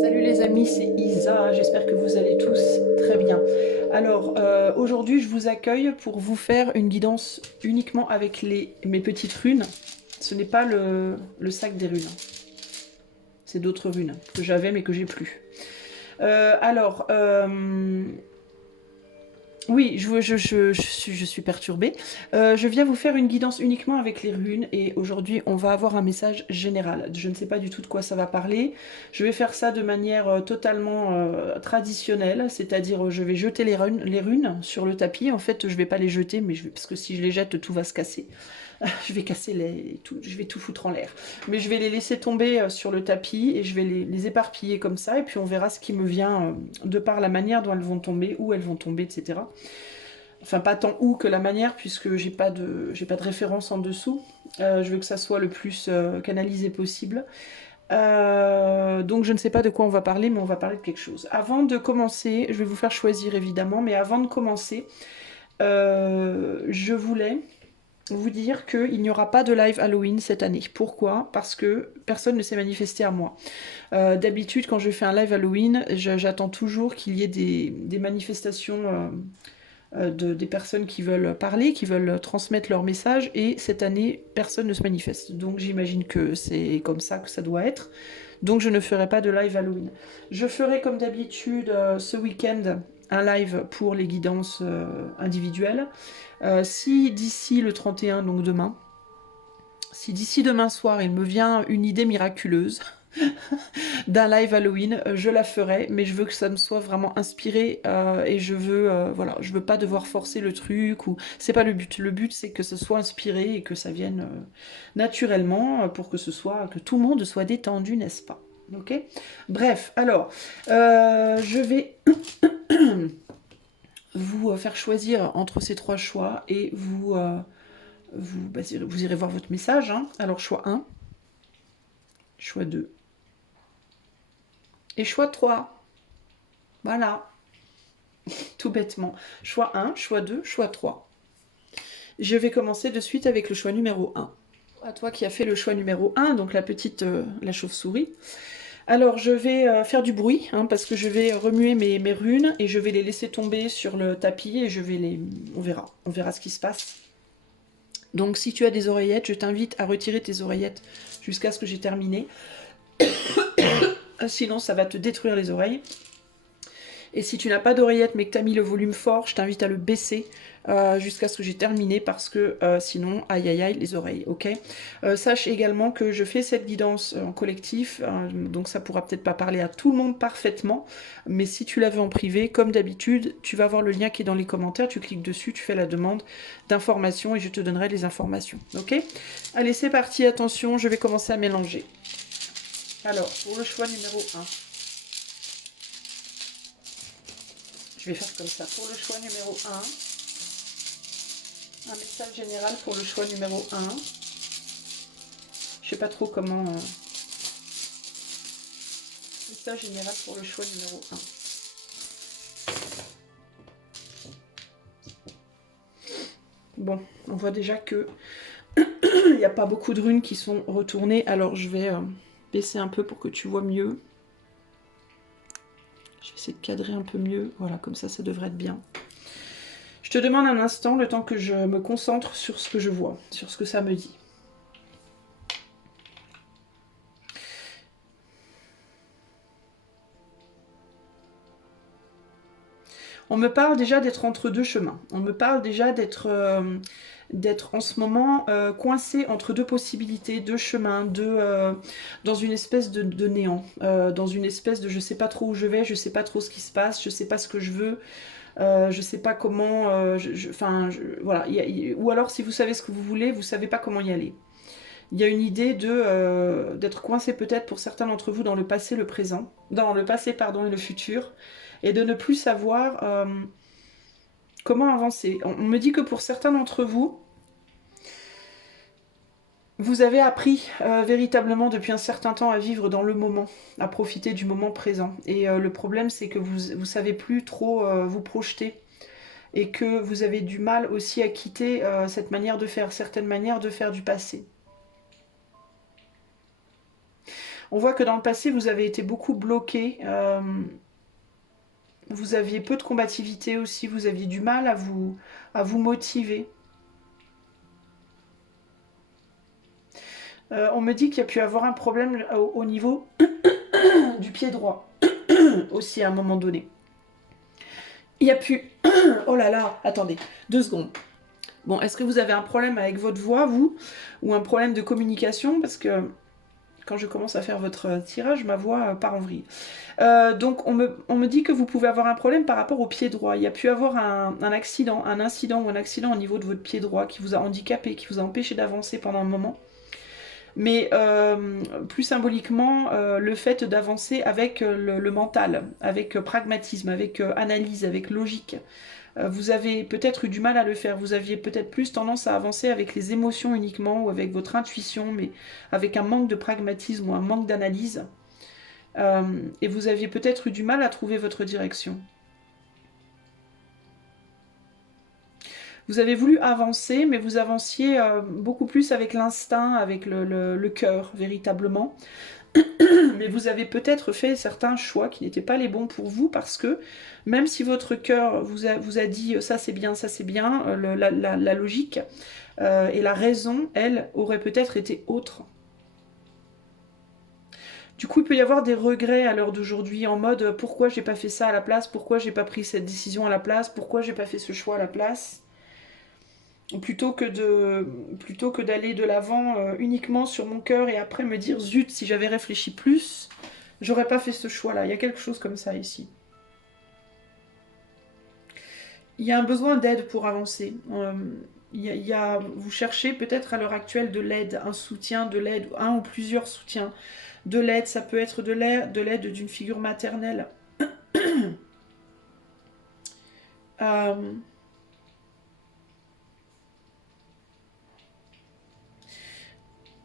Salut les amis, c'est Isa, j'espère que vous allez tous très bien. Alors aujourd'hui je vous accueille pour vous faire une guidance uniquement avec mes petites runes. Ce n'est pas le sac des runes, c'est d'autres runes que j'avais mais que j'ai plus. Alors, oui, je suis perturbée. Je viens vous faire une guidance uniquement avec les runes et aujourd'hui on va avoir un message général. Je ne sais pas du tout de quoi ça va parler. Je vais faire ça de manière totalement traditionnelle, c'est-à-dire je vais jeter les runes sur le tapis. En fait, je vais pas les jeter, mais parce que si je les jette, tout va se casser. Je vais casser je vais tout foutre en l'air. Mais je vais les laisser tomber sur le tapis et je vais les éparpiller comme ça et puis on verra ce qui me vient de par la manière dont elles vont tomber, où elles vont tomber, etc. Enfin, pas tant où que la manière puisque j'ai pas de référence en dessous. Je veux que ça soit le plus canalisé possible. Donc je ne sais pas de quoi on va parler, mais on va parler de quelque chose. Avant de commencer, je vais vous faire choisir évidemment, mais avant de commencer, je voulais vous dire qu'il n'y aura pas de live Halloween cette année. Pourquoi? Parce que personne ne s'est manifesté à moi. D'habitude, quand je fais un live Halloween, j'attends toujours qu'il y ait des manifestations des personnes qui veulent parler, qui veulent transmettre leur message, et cette année, personne ne se manifeste. Donc j'imagine que c'est comme ça que ça doit être. Donc je ne ferai pas de live Halloween. Je ferai comme d'habitude ce week-end un live pour les guidances individuelles. Si d'ici le 31, donc demain, si d'ici demain soir il me vient une idée miraculeuse d'un live Halloween, je la ferai, mais je veux que ça me soit vraiment inspiré et je veux, voilà, je veux pas devoir forcer le truc ou c'est pas le but. Le but c'est que ce soit inspiré et que ça vienne naturellement pour que que tout le monde soit détendu, n'est-ce pas? Ok. Bref, alors je vais vous faire choisir entre ces trois choix et vous irez voir votre message. Hein. Alors choix 1, choix 2 et choix 3. Voilà. Tout bêtement. Choix 1, choix 2, choix 3. Je vais commencer de suite avec le choix numéro 1. À toi qui as fait le choix numéro 1, donc la petite, la chauve-souris. Alors je vais faire du bruit, hein, parce que je vais remuer mes runes et je vais les laisser tomber sur le tapis et je vais les... On verra ce qui se passe. Donc si tu as des oreillettes, je t'invite à retirer tes oreillettes jusqu'à ce que j'ai terminé. Sinon ça va te détruire les oreilles. Et si tu n'as pas d'oreillette mais que tu as mis le volume fort, je t'invite à le baisser jusqu'à ce que j'ai terminé parce que sinon, aïe aïe aïe, les oreilles, ok. Sache également que je fais cette guidance en collectif, donc ça pourra peut-être pas parler à tout le monde parfaitement, mais si tu la veux en privé, comme d'habitude, tu vas voir le lien qui est dans les commentaires, tu cliques dessus, tu fais la demande d'informations et je te donnerai les informations, ok. Allez, c'est parti, attention, je vais commencer à mélanger. Alors, pour le choix numéro 1. Je vais faire comme ça. Pour le choix numéro 1, un message général pour le choix numéro 1. Je sais pas trop comment... Message général pour le choix numéro 1. Bon, on voit déjà que il n'y a pas beaucoup de runes qui sont retournées. Alors je vais baisser un peu pour que tu vois mieux. Je vais essayer de cadrer un peu mieux. Voilà, comme ça devrait être bien. Je te demande un instant, le temps que je me concentre sur ce que je vois, sur ce que ça me dit. On me parle déjà d'être entre deux chemins. On me parle déjà d'être en ce moment coincé entre deux possibilités, deux chemins, dans une espèce de néant, dans une espèce de je sais pas trop où je vais, je sais pas trop ce qui se passe, je sais pas ce que je veux, je sais pas comment, voilà. Ou alors si vous savez ce que vous voulez, vous savez pas comment y aller. Il y a une idée d'être coincé peut-être pour certains d'entre vous dans le passé, le présent, dans le passé pardon et le futur, et de ne plus savoir comment avancer. On me dit que pour certains d'entre vous, vous avez appris véritablement depuis un certain temps à vivre dans le moment, à profiter du moment présent. Et le problème, c'est que vous ne savez plus trop vous projeter. et que vous avez du mal aussi à quitter cette manière de faire, certaines manières de faire du passé. On voit que dans le passé, vous avez été beaucoup bloqué. Vous aviez peu de combativité aussi. Vous aviez du mal à vous motiver. On me dit qu'il y a pu avoir un problème au niveau du pied droit aussi à un moment donné. Il y a pu... Oh là là, attendez, 2 secondes. Bon, est-ce que vous avez un problème avec votre voix, vous? Ou un problème de communication? Parce que quand je commence à faire votre tirage, ma voix part en vrille. Donc on me dit que vous pouvez avoir un problème par rapport au pied droit. Il y a pu avoir un accident, un incident ou un accident au niveau de votre pied droit qui vous a handicapé, qui vous a empêché d'avancer pendant un moment. Mais plus symboliquement, le fait d'avancer avec le mental, avec pragmatisme, avec analyse, avec logique. Vous avez peut-être eu du mal à le faire, vous aviez peut-être plus tendance à avancer avec les émotions uniquement ou avec votre intuition, mais avec un manque de pragmatisme ou un manque d'analyse. Et vous aviez peut-être eu du mal à trouver votre direction. Vous avez voulu avancer, mais vous avanciez beaucoup plus avec l'instinct, avec le cœur, véritablement. Mais vous avez peut-être fait certains choix qui n'étaient pas les bons pour vous parce que même si votre cœur vous a dit ça c'est bien, la logique et la raison, elle, aurait peut-être été autre. Du coup, il peut y avoir des regrets à l'heure d'aujourd'hui en mode pourquoi j'ai pas fait ça à la place, pourquoi j'ai pas pris cette décision à la place, pourquoi j'ai pas fait ce choix à la place. Plutôt que d'aller de l'avant uniquement sur mon cœur et après me dire zut, si j'avais réfléchi plus, j'aurais pas fait ce choix-là. Il y a quelque chose comme ça ici. Il y a un besoin d'aide pour avancer. Vous cherchez peut-être à l'heure actuelle de l'aide, un soutien, de l'aide, un ou plusieurs soutiens. De l'aide, ça peut être de l'aide d'une figure maternelle. euh,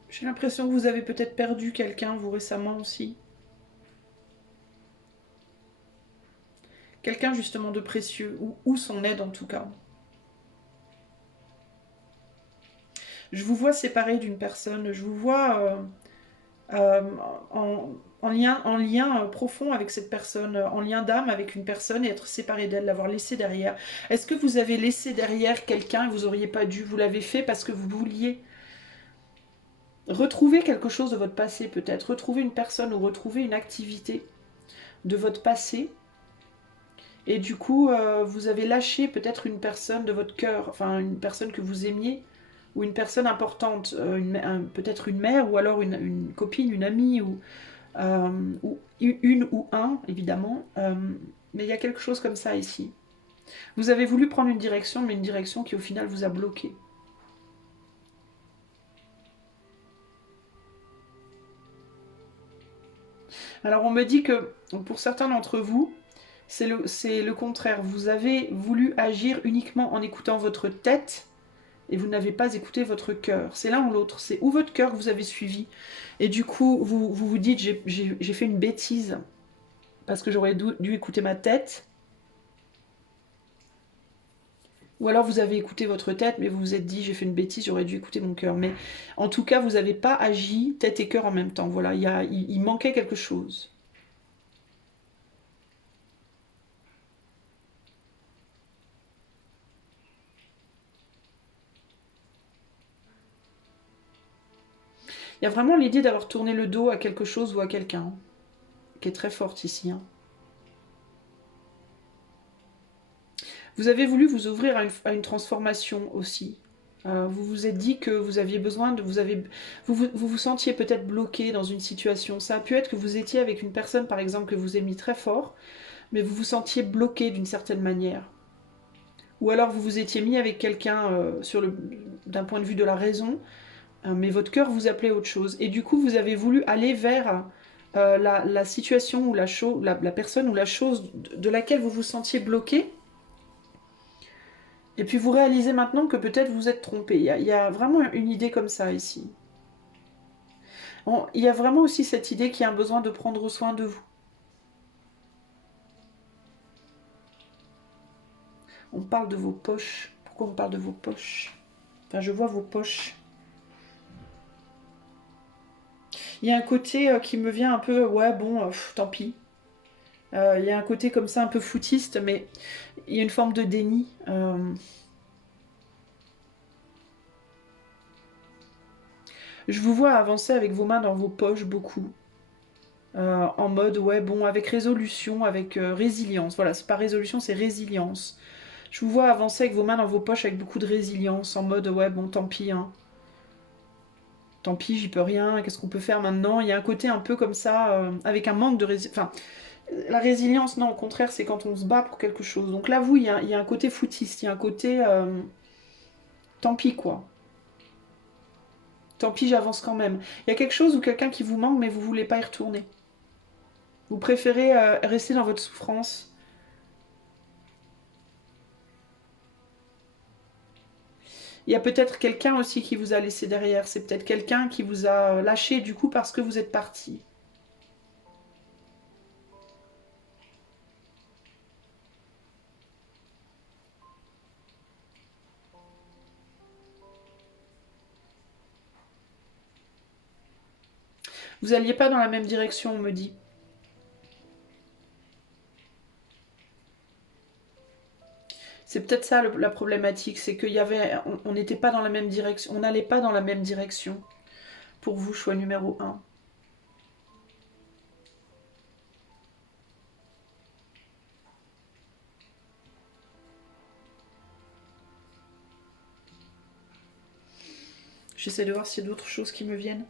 J'ai l'impression que vous avez peut-être perdu quelqu'un, vous, récemment aussi. Quelqu'un justement de précieux, ou son aide en tout cas. Je vous vois séparé d'une personne, je vous vois euh, en, en lien profond avec cette personne, en lien d'âme avec une personne et être séparé d'elle, l'avoir laissé derrière. Est-ce que vous avez laissé derrière quelqu'un et vous n'auriez pas dû, vous l'avez fait parce que vous vouliez retrouver quelque chose de votre passé peut-être, retrouver une personne ou retrouver une activité de votre passé. Et du coup, vous avez lâché peut-être une personne de votre cœur, enfin une personne que vous aimiez, ou une personne importante, peut-être une mère, ou alors une copine, une amie, ou une ou un, évidemment. Mais il y a quelque chose comme ça ici. Vous avez voulu prendre une direction, mais une direction qui au final vous a bloqué. Alors on me dit que pour certains d'entre vous, c'est le contraire. Vous avez voulu agir uniquement en écoutant votre tête et vous n'avez pas écouté votre cœur. C'est l'un ou l'autre. C'est ou votre cœur que vous avez suivi et du coup vous dites j'ai fait une bêtise parce que j'aurais dû écouter ma tête. Ou alors vous avez écouté votre tête mais vous vous êtes dit j'ai fait une bêtise, j'aurais dû écouter mon cœur. Mais en tout cas vous n'avez pas agi tête et cœur en même temps. Voilà, il manquait quelque chose. Il y a vraiment l'idée d'avoir tourné le dos à quelque chose ou à quelqu'un, qui est très forte ici. Hein. Vous avez voulu vous ouvrir à une transformation aussi. Vous vous êtes dit que vous aviez besoin de... Vous sentiez peut-être bloqué dans une situation. Ça a pu être que vous étiez avec une personne, par exemple, que vous aimiez très fort, mais vous vous sentiez bloqué d'une certaine manière. Ou alors vous vous étiez mis avec quelqu'un d'un point de vue de la raison, mais votre cœur vous appelait autre chose. Et du coup, vous avez voulu aller vers la situation ou la personne ou la chose de laquelle vous vous sentiez bloqué. Et puis vous réalisez maintenant que peut-être vous êtes trompé. Il y a vraiment une idée comme ça ici. Bon, il y a vraiment aussi cette idée qu'il y a un besoin de prendre soin de vous. parle de vos poches. Pourquoi on parle de vos poches? Enfin, je vois vos poches. Il y a un côté qui me vient un peu, ouais, bon, tant pis. Il y a un côté comme ça un peu foutiste, mais il y a une forme de déni. Je vous vois avancer avec vos mains dans vos poches beaucoup. En mode, ouais, bon, avec résolution, avec résilience. Voilà, c'est pas résolution, c'est résilience. Je vous vois avancer avec vos mains dans vos poches avec beaucoup de résilience, en mode, ouais, bon, tant pis, hein. Tant pis, j'y peux rien, qu'est-ce qu'on peut faire maintenant? Il y a un côté un peu comme ça, avec un manque de résilience. Enfin, la résilience, non, au contraire, c'est quand on se bat pour quelque chose. Donc là, vous, il y a un côté foutiste, il y a un côté, tant pis, quoi. Tant pis, j'avance quand même. Il y a quelque chose ou quelqu'un qui vous manque, mais vous voulez pas y retourner. Vous préférez rester dans votre souffrance. Il y a peut-être quelqu'un aussi qui vous a laissé derrière. C'est peut-être quelqu'un qui vous a lâché du coup parce que vous êtes parti. Vous alliez pas dans la même direction, on me dit. C'est peut-être ça la problématique, c'est qu'il y avait, on n'était pas dans la même direction, on n'allait pas dans la même direction. Pour vous, choix numéro un. J'essaie de voir s'il y a d'autres choses qui me viennent.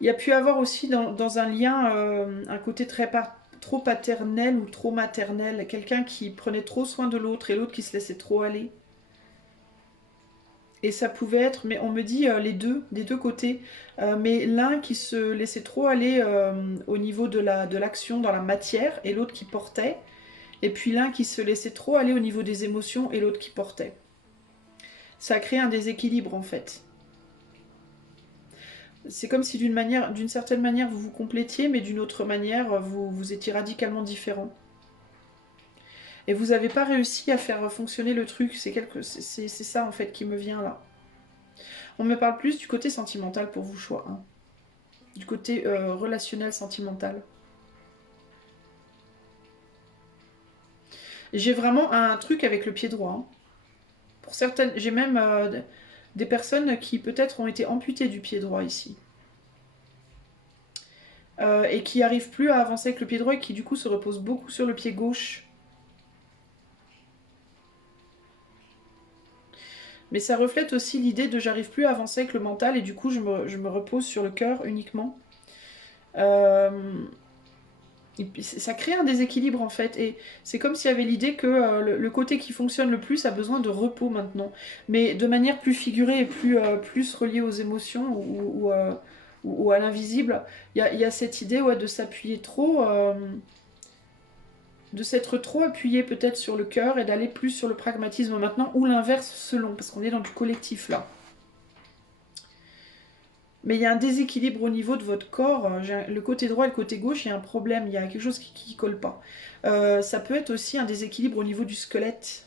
Il y a pu avoir aussi dans un lien un côté trop paternel ou trop maternel, quelqu'un qui prenait trop soin de l'autre et l'autre qui se laissait trop aller. Et ça pouvait être, mais on me dit les deux, des deux côtés, mais l'un qui se laissait trop aller au niveau de l'action dans la matière et l'autre qui portait, et puis l'un qui se laissait trop aller au niveau des émotions et l'autre qui portait. Ça a créé un déséquilibre en fait. C'est comme si d'une certaine manière, vous vous complétiez, mais d'une autre manière, vous étiez radicalement différents. Et vous n'avez pas réussi à faire fonctionner le truc. C'est ça, en fait, qui me vient là. On me parle plus du côté sentimental pour vous, choix. Hein. Du côté relationnel sentimental. J'ai vraiment un truc avec le pied droit. Hein. Pour certaines, j'ai même des personnes qui peut-être ont été amputées du pied droit ici. Et qui n'arrivent plus à avancer avec le pied droit et qui du coup se reposent beaucoup sur le pied gauche. Mais ça reflète aussi l'idée de j'arrive plus à avancer avec le mental et du coup je me repose sur le cœur uniquement. Et puis ça crée un déséquilibre en fait. Et c'est comme s'il y avait l'idée que le côté qui fonctionne le plus a besoin de repos maintenant. Mais de manière plus figurée et plus reliée aux émotions ou à l'invisible. Il y a cette idée ouais, de s'appuyer trop. De s'être trop appuyé peut-être sur le cœur et d'aller plus sur le pragmatisme maintenant, ou l'inverse selon, parce qu'on est dans du collectif là. Mais il y a un déséquilibre au niveau de votre corps, le côté droit et le côté gauche, il y a un problème, il y a quelque chose qui ne colle pas. Ça peut être aussi un déséquilibre au niveau du squelette.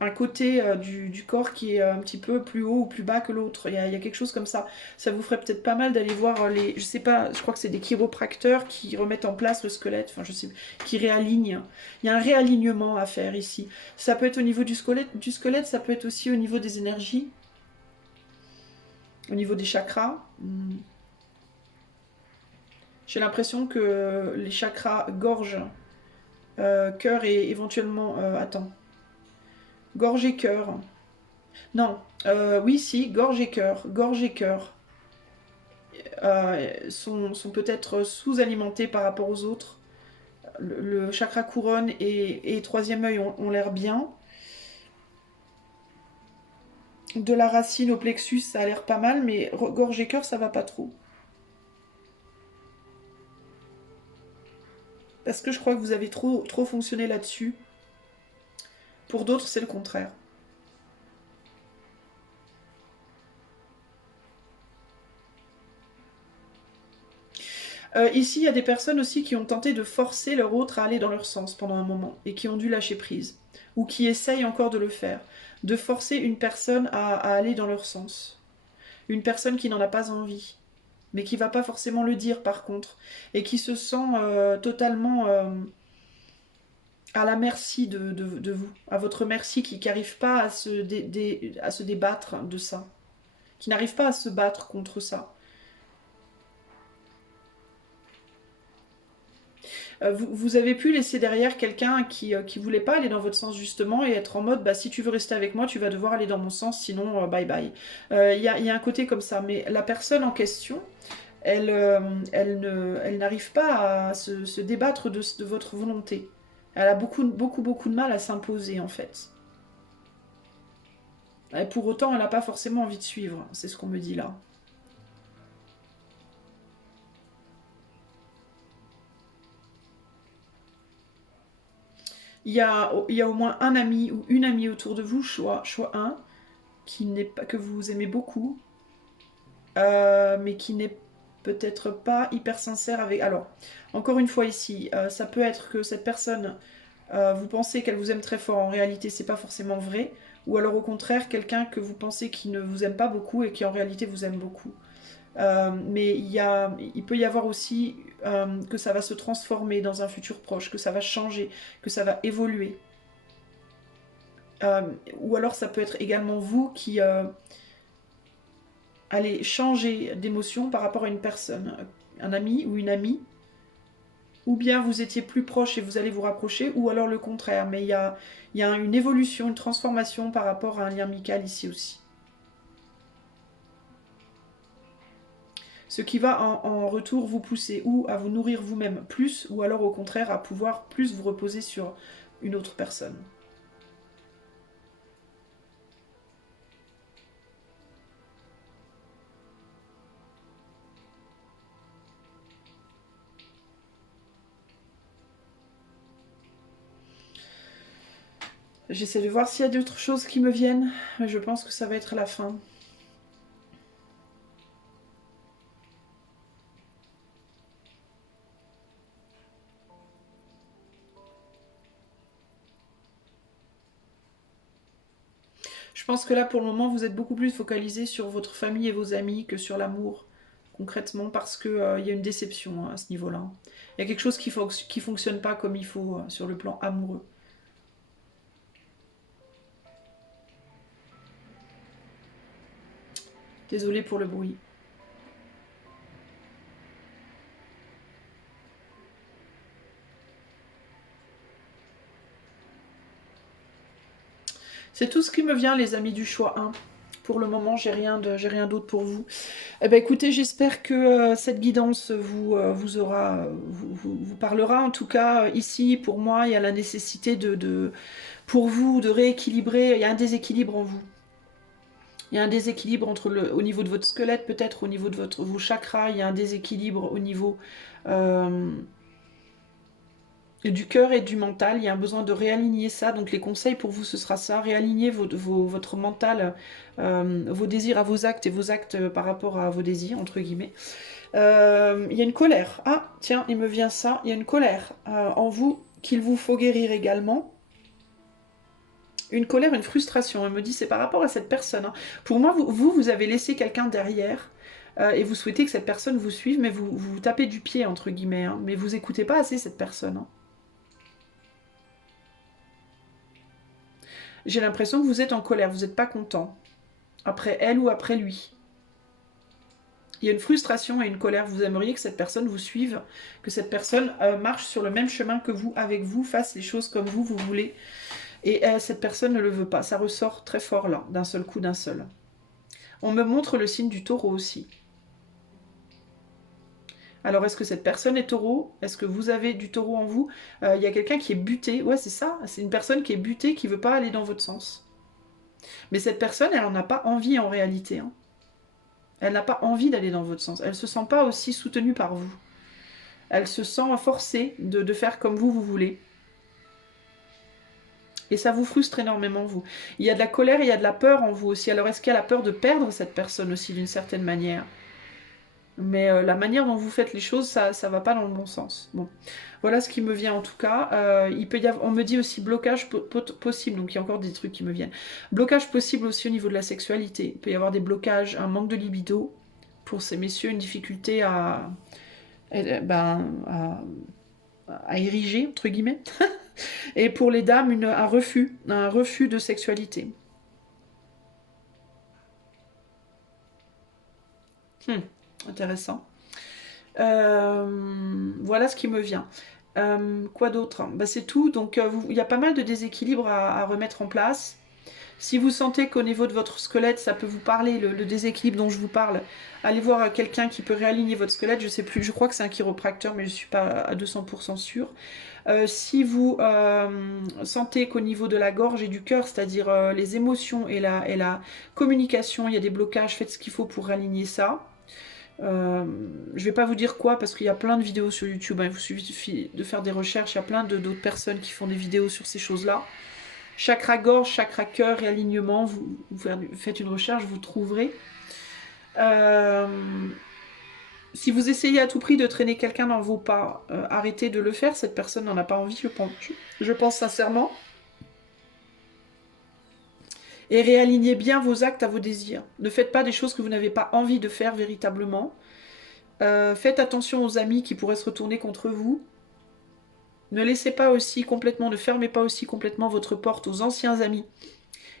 Un côté du corps qui est un petit peu plus haut ou plus bas que l'autre. Il y a quelque chose comme ça. Ça vous ferait peut-être pas mal d'aller voir les... Je sais pas, je crois que c'est des chiropracteurs qui remettent en place le squelette, enfin je sais, qui réalignent. Il y a un réalignement à faire ici. Ça peut être au niveau du squelette, ça peut être aussi au niveau des énergies, au niveau des chakras. J'ai l'impression que les chakras gorge, cœur et éventuellement... attends. Gorge et cœur. Non, oui, si, gorge et cœur. Gorge et cœur sont peut-être sous-alimentés par rapport aux autres. Le chakra couronne et troisième œil ont l'air bien. De la racine au plexus, ça a l'air pas mal, mais gorge et cœur, ça va pas trop. Parce que je crois que vous avez trop fonctionné là-dessus. Pour d'autres, c'est le contraire. Ici, il y a des personnes aussi qui ont tenté de forcer leur autre à aller dans leur sens pendant un moment et qui ont dû lâcher prise. Ou qui essayent encore de le faire. De forcer une personne à aller dans leur sens. Une personne qui n'en a pas envie. Mais qui va pas forcément le dire par contre. Et qui se sent totalement à la merci de vous. À votre merci, qui n'arrive pas à se débattre de ça. Qui n'arrive pas à se battre contre ça. Vous avez pu laisser derrière quelqu'un qui voulait pas aller dans votre sens justement et être en mode bah, si tu veux rester avec moi tu vas devoir aller dans mon sens sinon bye bye. Y a un côté comme ça mais la personne en question elle n'arrive pas à se débattre de votre volonté. Elle a beaucoup de mal à s'imposer en fait. Et pour autant elle n'a pas forcément envie de suivre, c'est ce qu'on me dit là. Il y a au moins un ami ou une amie autour de vous, choix un, qui n'est pas, que vous aimez beaucoup, mais qui n'est peut-être pas hyper sincère avec... Alors, encore une fois ici, ça peut être que cette personne, vous pensez qu'elle vous aime très fort, en réalité c'est pas forcément vrai, ou alors au contraire, quelqu'un que vous pensez qui ne vous aime pas beaucoup et qui en réalité vous aime beaucoup. Mais il peut y avoir aussi que ça va se transformer dans un futur proche, que ça va changer, que ça va évoluer. Euh, ou alors ça peut être également vous qui allez changer d'émotion par rapport à une personne, un ami ou une amie, ou bien vous étiez plus proche et vous allez vous rapprocher, ou alors le contraire. Mais il y a une évolution, une transformation par rapport à un lien amical ici aussi. Ce qui va en retour vous pousser ou à vous nourrir vous-même plus, ou alors au contraire à pouvoir plus vous reposer sur une autre personne. J'essaie de voir s'il y a d'autres choses qui me viennent, mais je pense que ça va être la fin. Je pense que là, pour le moment, vous êtes beaucoup plus focalisé sur votre famille et vos amis que sur l'amour, concrètement, parce qu'il y a une déception à ce niveau-là. Il y a quelque chose qui fonctionne pas comme il faut sur le plan amoureux. Désolée pour le bruit. C'est tout ce qui me vient, les amis du choix 1. Pour le moment, j'ai rien d'autre pour vous. Eh ben, écoutez, j'espère que cette guidance vous parlera. En tout cas, ici, pour moi, il y a la nécessité pour vous de rééquilibrer. Il y a un déséquilibre en vous. Il y a un déséquilibre au niveau de votre squelette, peut-être au niveau de vos chakras. Il y a un déséquilibre au niveau du cœur et du mental. Il y a un besoin de réaligner ça. Donc les conseils pour vous, ce sera ça. Réaligner votre mental, vos désirs à vos actes et vos actes par rapport à vos désirs, entre guillemets. Il y a une colère. Ah, tiens, il me vient ça. Il y a une colère en vous qu'il vous faut guérir également. Une colère, une frustration. Elle me dit, c'est par rapport à cette personne. Hein. Pour moi, vous avez laissé quelqu'un derrière et vous souhaitez que cette personne vous suive, mais vous tapez du pied, entre guillemets. Hein, mais vous écoutez pas assez cette personne. Hein. J'ai l'impression que vous êtes en colère, vous n'êtes pas content. Après elle ou après lui. Il y a une frustration et une colère. Vous aimeriez que cette personne vous suive, que cette personne marche sur le même chemin que vous, avec vous, fasse les choses comme vous voulez. Et cette personne ne le veut pas. Ça ressort très fort là, d'un seul coup, d'un seul. On me montre le signe du taureau aussi. Alors, est-ce que cette personne est taureau? Est-ce que vous avez du taureau en vous? Il y a quelqu'un qui est buté. Ouais, c'est ça. C'est une personne qui est butée, qui ne veut pas aller dans votre sens. Mais cette personne, elle n'en a pas envie en réalité. Hein. Elle n'a pas envie d'aller dans votre sens. Elle ne se sent pas aussi soutenue par vous. Elle se sent forcée de faire comme vous voulez. Et ça vous frustre énormément, vous. Il y a de la colère et il y a de la peur en vous aussi. Alors, est-ce qu'il y a la peur de perdre cette personne aussi, d'une certaine manière? Mais la manière dont vous faites les choses, ça va pas dans le bon sens. Bon, voilà ce qui me vient en tout cas. Il peut y avoir, on me dit aussi blocage possible, donc il y a encore des trucs qui me viennent. Blocage possible aussi au niveau de la sexualité. Il peut y avoir des blocages, un manque de libido pour ces messieurs, une difficulté ben, à ériger, entre guillemets. Et pour les dames, un refus de sexualité. Intéressant. Voilà ce qui me vient. Quoi d'autre? Bah, c'est tout. Donc il y a pas mal de déséquilibres à remettre en place. Si vous sentez qu'au niveau de votre squelette, ça peut vous parler, le déséquilibre dont je vous parle, allez voir quelqu'un qui peut réaligner votre squelette. Je sais plus, je crois que c'est un chiropracteur, mais je ne suis pas à 200% sûre. Si vous sentez qu'au niveau de la gorge et du cœur, c'est-à-dire les émotions et la communication, il y a des blocages, faites ce qu'il faut pour réaligner ça. Je vais pas vous dire quoi parce qu'il y a plein de vidéos sur YouTube, hein. Il vous suffit de faire des recherches, il y a plein d'autres personnes qui font des vidéos sur ces choses-là. Chakra gorge, chakra cœur et alignement, vous faites une recherche, vous trouverez. Si vous essayez à tout prix de traîner quelqu'un dans vos pas, arrêtez de le faire, cette personne n'en a pas envie, je pense sincèrement. Et réalignez bien vos actes à vos désirs. Ne faites pas des choses que vous n'avez pas envie de faire véritablement. Faites attention aux amis qui pourraient se retourner contre vous. Ne laissez pas aussi complètement, ne fermez pas aussi complètement votre porte aux anciens amis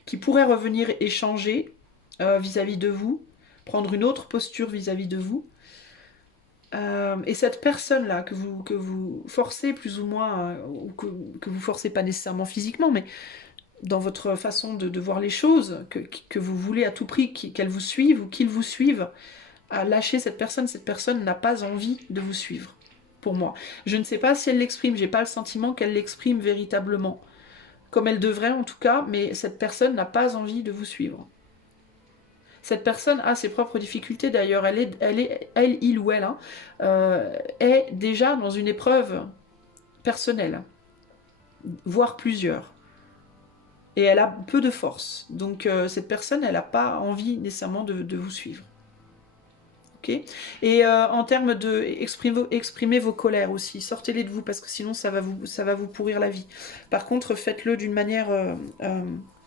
qui pourraient revenir échanger vis-à-vis de vous, prendre une autre posture vis-à-vis de vous. Et cette personne-là que vous forcez plus ou moins, ou que vous forcez pas nécessairement physiquement, mais dans votre façon de voir les choses, que vous voulez à tout prix qu'elle vous suive ou qu'il vous suive, à lâcher cette personne n'a pas envie de vous suivre, pour moi. Je ne sais pas si elle l'exprime, j'ai pas le sentiment qu'elle l'exprime véritablement, comme elle devrait en tout cas, mais cette personne n'a pas envie de vous suivre. Cette personne a ses propres difficultés d'ailleurs, il ou elle, hein, est déjà dans une épreuve personnelle, voire plusieurs. Et elle a peu de force. Donc cette personne, elle n'a pas envie nécessairement de vous suivre. Okay. Et en termes de exprimer vos colères aussi, sortez-les de vous parce que sinon ça va vous pourrir la vie. Par contre, faites-le d'une manière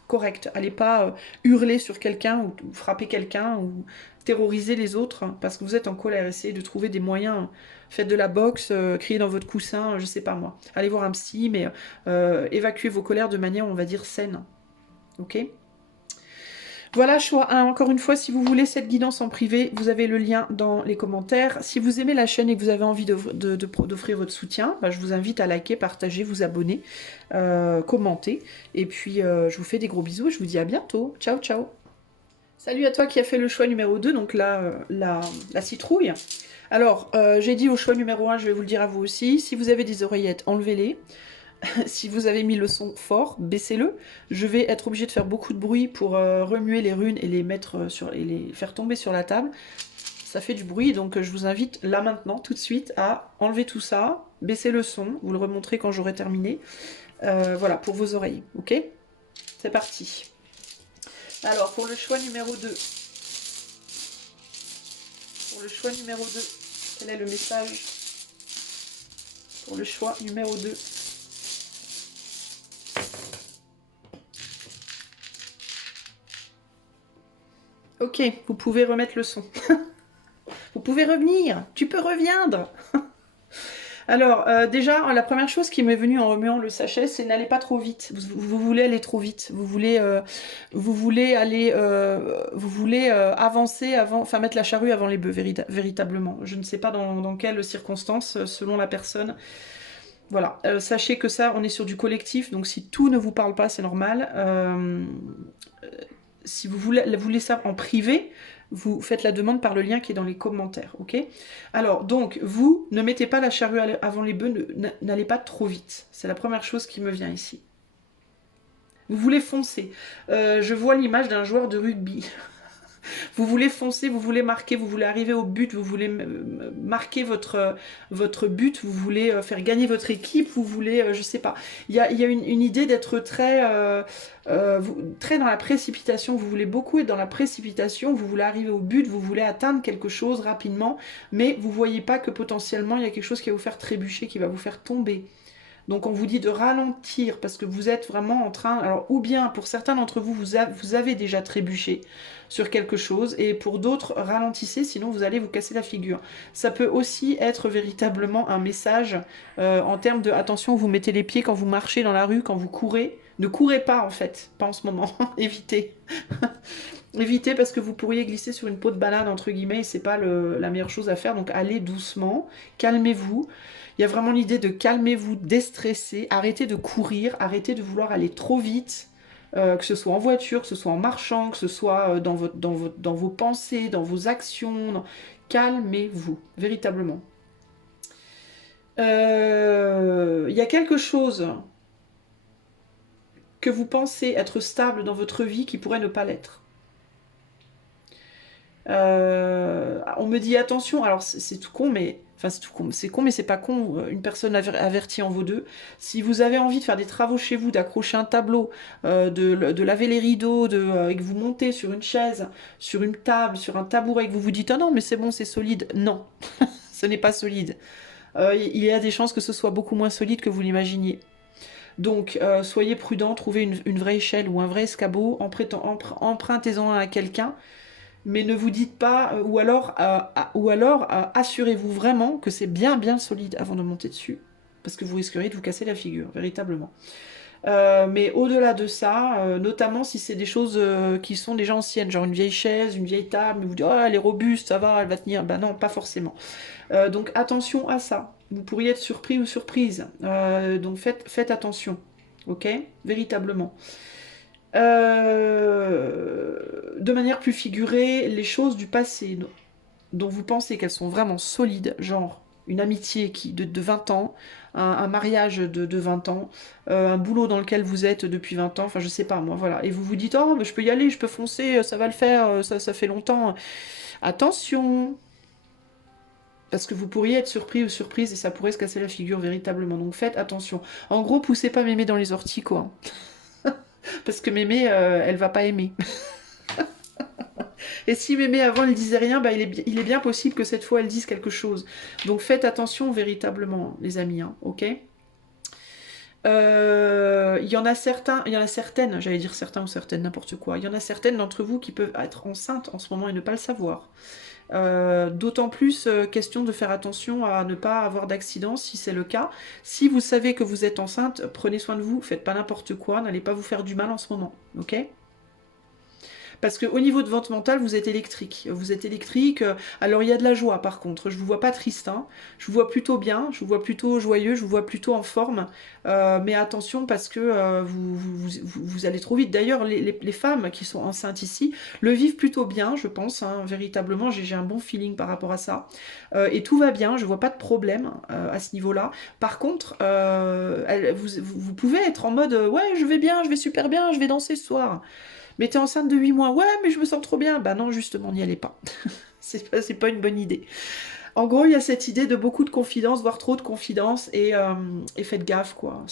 correcte. Allez pas hurler sur quelqu'un ou frapper quelqu'un ou terroriser les autres hein, parce que vous êtes en colère. Essayez de trouver des moyens. Faites de la boxe, criez dans votre coussin, je sais pas moi. Allez voir un psy, mais évacuez vos colères de manière, on va dire, saine. Ok ? Voilà, choix 1. Encore une fois, si vous voulez cette guidance en privé, vous avez le lien dans les commentaires. Si vous aimez la chaîne et que vous avez envie d'offrir votre soutien, bah, je vous invite à liker, partager, vous abonner, commenter. Et puis, je vous fais des gros bisous et je vous dis à bientôt. Ciao, ciao. Salut à toi qui a fait le choix numéro 2, donc là, la citrouille. Alors, j'ai dit au choix numéro 1, je vais vous le dire à vous aussi. Si vous avez des oreillettes, enlevez-les. Si vous avez mis le son fort, baissez-le. Je vais être obligée de faire beaucoup de bruit pour remuer les runes et les mettre et les faire tomber sur la table. Ça fait du bruit, donc je vous invite là maintenant, tout de suite, à enlever tout ça, baisser le son, vous le remontrez quand j'aurai terminé. Voilà, pour vos oreilles, ok? C'est parti. Alors, pour le choix numéro 2. Pour le choix numéro 2, quel est le message? Pour le choix numéro 2. Ok, vous pouvez remettre le son. Vous pouvez revenir, tu peux reviendre. Alors, déjà, la première chose qui m'est venue en remuant le sachet, c'est n'allez pas trop vite. Vous voulez aller trop vite. Vous voulez avancer avant, enfin mettre la charrue avant les bœufs, véritablement. Je ne sais pas dans quelles circonstances, selon la personne. Voilà, sachez que ça, on est sur du collectif, donc si tout ne vous parle pas, c'est normal. Si vous voulez ça en privé, vous faites la demande par le lien qui est dans les commentaires, ok? Alors, donc, vous ne mettez pas la charrue avant les bœufs, n'allez pas trop vite. C'est la première chose qui me vient ici. Vous voulez foncer. Je vois l'image d'un joueur de rugby. Vous voulez foncer, vous voulez marquer, vous voulez arriver au but, vous voulez marquer votre but, vous voulez faire gagner votre équipe, vous voulez, je sais pas. Il y a une idée d'être très dans la précipitation, vous voulez beaucoup être dans la précipitation, vous voulez arriver au but, vous voulez atteindre quelque chose rapidement, mais vous voyez pas que potentiellement il y a quelque chose qui va vous faire trébucher, qui va vous faire tomber. Donc on vous dit de ralentir parce que vous êtes vraiment en train... Alors ou bien pour certains d'entre vous, vous avez déjà trébuché sur quelque chose et pour d'autres, ralentissez sinon vous allez vous casser la figure. Ça peut aussi être véritablement un message en termes de attention, vous mettez les pieds quand vous marchez dans la rue, quand vous courez. Ne courez pas en fait, pas en ce moment, évitez. Évitez parce que vous pourriez glisser sur une peau de banane entre guillemets et c'est pas la meilleure chose à faire, donc allez doucement, calmez-vous. Il y a vraiment l'idée de calmez-vous, déstresser, arrêtez de courir, arrêtez de vouloir aller trop vite, que ce soit en voiture, que ce soit en marchant, que ce soit dans vos pensées, dans vos actions. Calmez-vous, véritablement. Il y a quelque chose que vous pensez être stable dans votre vie qui pourrait ne pas l'être. On me dit attention, alors c'est tout con, mais enfin c'est tout con, c'est con, mais c'est pas con. Une personne avertie en vaut deux. Si vous avez envie de faire des travaux chez vous, d'accrocher un tableau, de laver les rideaux, et que vous montez sur une chaise, sur une table, sur un tabouret, et que vous vous dites oh non mais c'est bon, c'est solide. Non, ce n'est pas solide. Il y a des chances que ce soit beaucoup moins solide que vous l'imaginiez. Donc, soyez prudent, trouvez une vraie échelle ou un vrai escabeau, empruntez-en un à quelqu'un, mais ne vous dites pas, ou alors assurez-vous vraiment que c'est bien solide avant de monter dessus, parce que vous risqueriez de vous casser la figure, véritablement. Mais au-delà de ça, notamment si c'est des choses qui sont déjà anciennes, genre une vieille chaise, une vieille table, mais vous dites, oh, elle est robuste, ça va, elle va tenir. Ben non, pas forcément. Donc attention à ça. Vous pourriez être surpris ou surprise. Donc faites attention. Ok? Véritablement. De manière plus figurée, les choses du passé dont vous pensez qu'elles sont vraiment solides, genre une amitié de 20 ans, un mariage de 20 ans, un boulot dans lequel vous êtes depuis 20 ans, enfin je sais pas moi, voilà. Et vous vous dites, oh mais je peux y aller, je peux foncer, ça va le faire, ça fait longtemps. Attention, parce que vous pourriez être surpris ou surprise et ça pourrait se casser la figure véritablement. Donc faites attention. En gros, poussez pas mémé dans les orties, quoi. Parce que mémé, elle va pas aimer. Et si mémé avant elle disait rien, bah, il est bien possible que cette fois elle dise quelque chose. Donc faites attention véritablement, les amis, hein, ok? Il y en a certaines, j'allais dire certains ou certaines, n'importe quoi. Il y en a certaines d'entre vous qui peuvent être enceintes en ce moment et ne pas le savoir. D'autant plus question de faire attention à ne pas avoir d'accident si c'est le cas. Si vous savez que vous êtes enceinte, prenez soin de vous, faites pas n'importe quoi, n'allez pas vous faire du mal en ce moment, ok? Parce qu'au niveau de votre mental, vous êtes électrique. Vous êtes électrique. Alors il y a de la joie par contre. Je vous vois pas triste. Hein. Je vous vois plutôt bien. Je vous vois plutôt joyeux. Je vous vois plutôt en forme. Mais attention parce que vous allez trop vite. D'ailleurs, les femmes qui sont enceintes ici le vivent plutôt bien, je pense. Hein, véritablement, j'ai un bon feeling par rapport à ça. Et tout va bien. Je vois pas de problème à ce niveau-là. Par contre, vous pouvez être en mode ouais, je vais bien, je vais super bien, je vais danser ce soir. Mais t'es enceinte de 8 mois, ouais, mais je me sens trop bien. Bah non, justement, n'y allez pas. C'est pas une bonne idée. En gros, il y a cette idée de beaucoup de confidence, voire trop de confidence, et faites gaffe, quoi.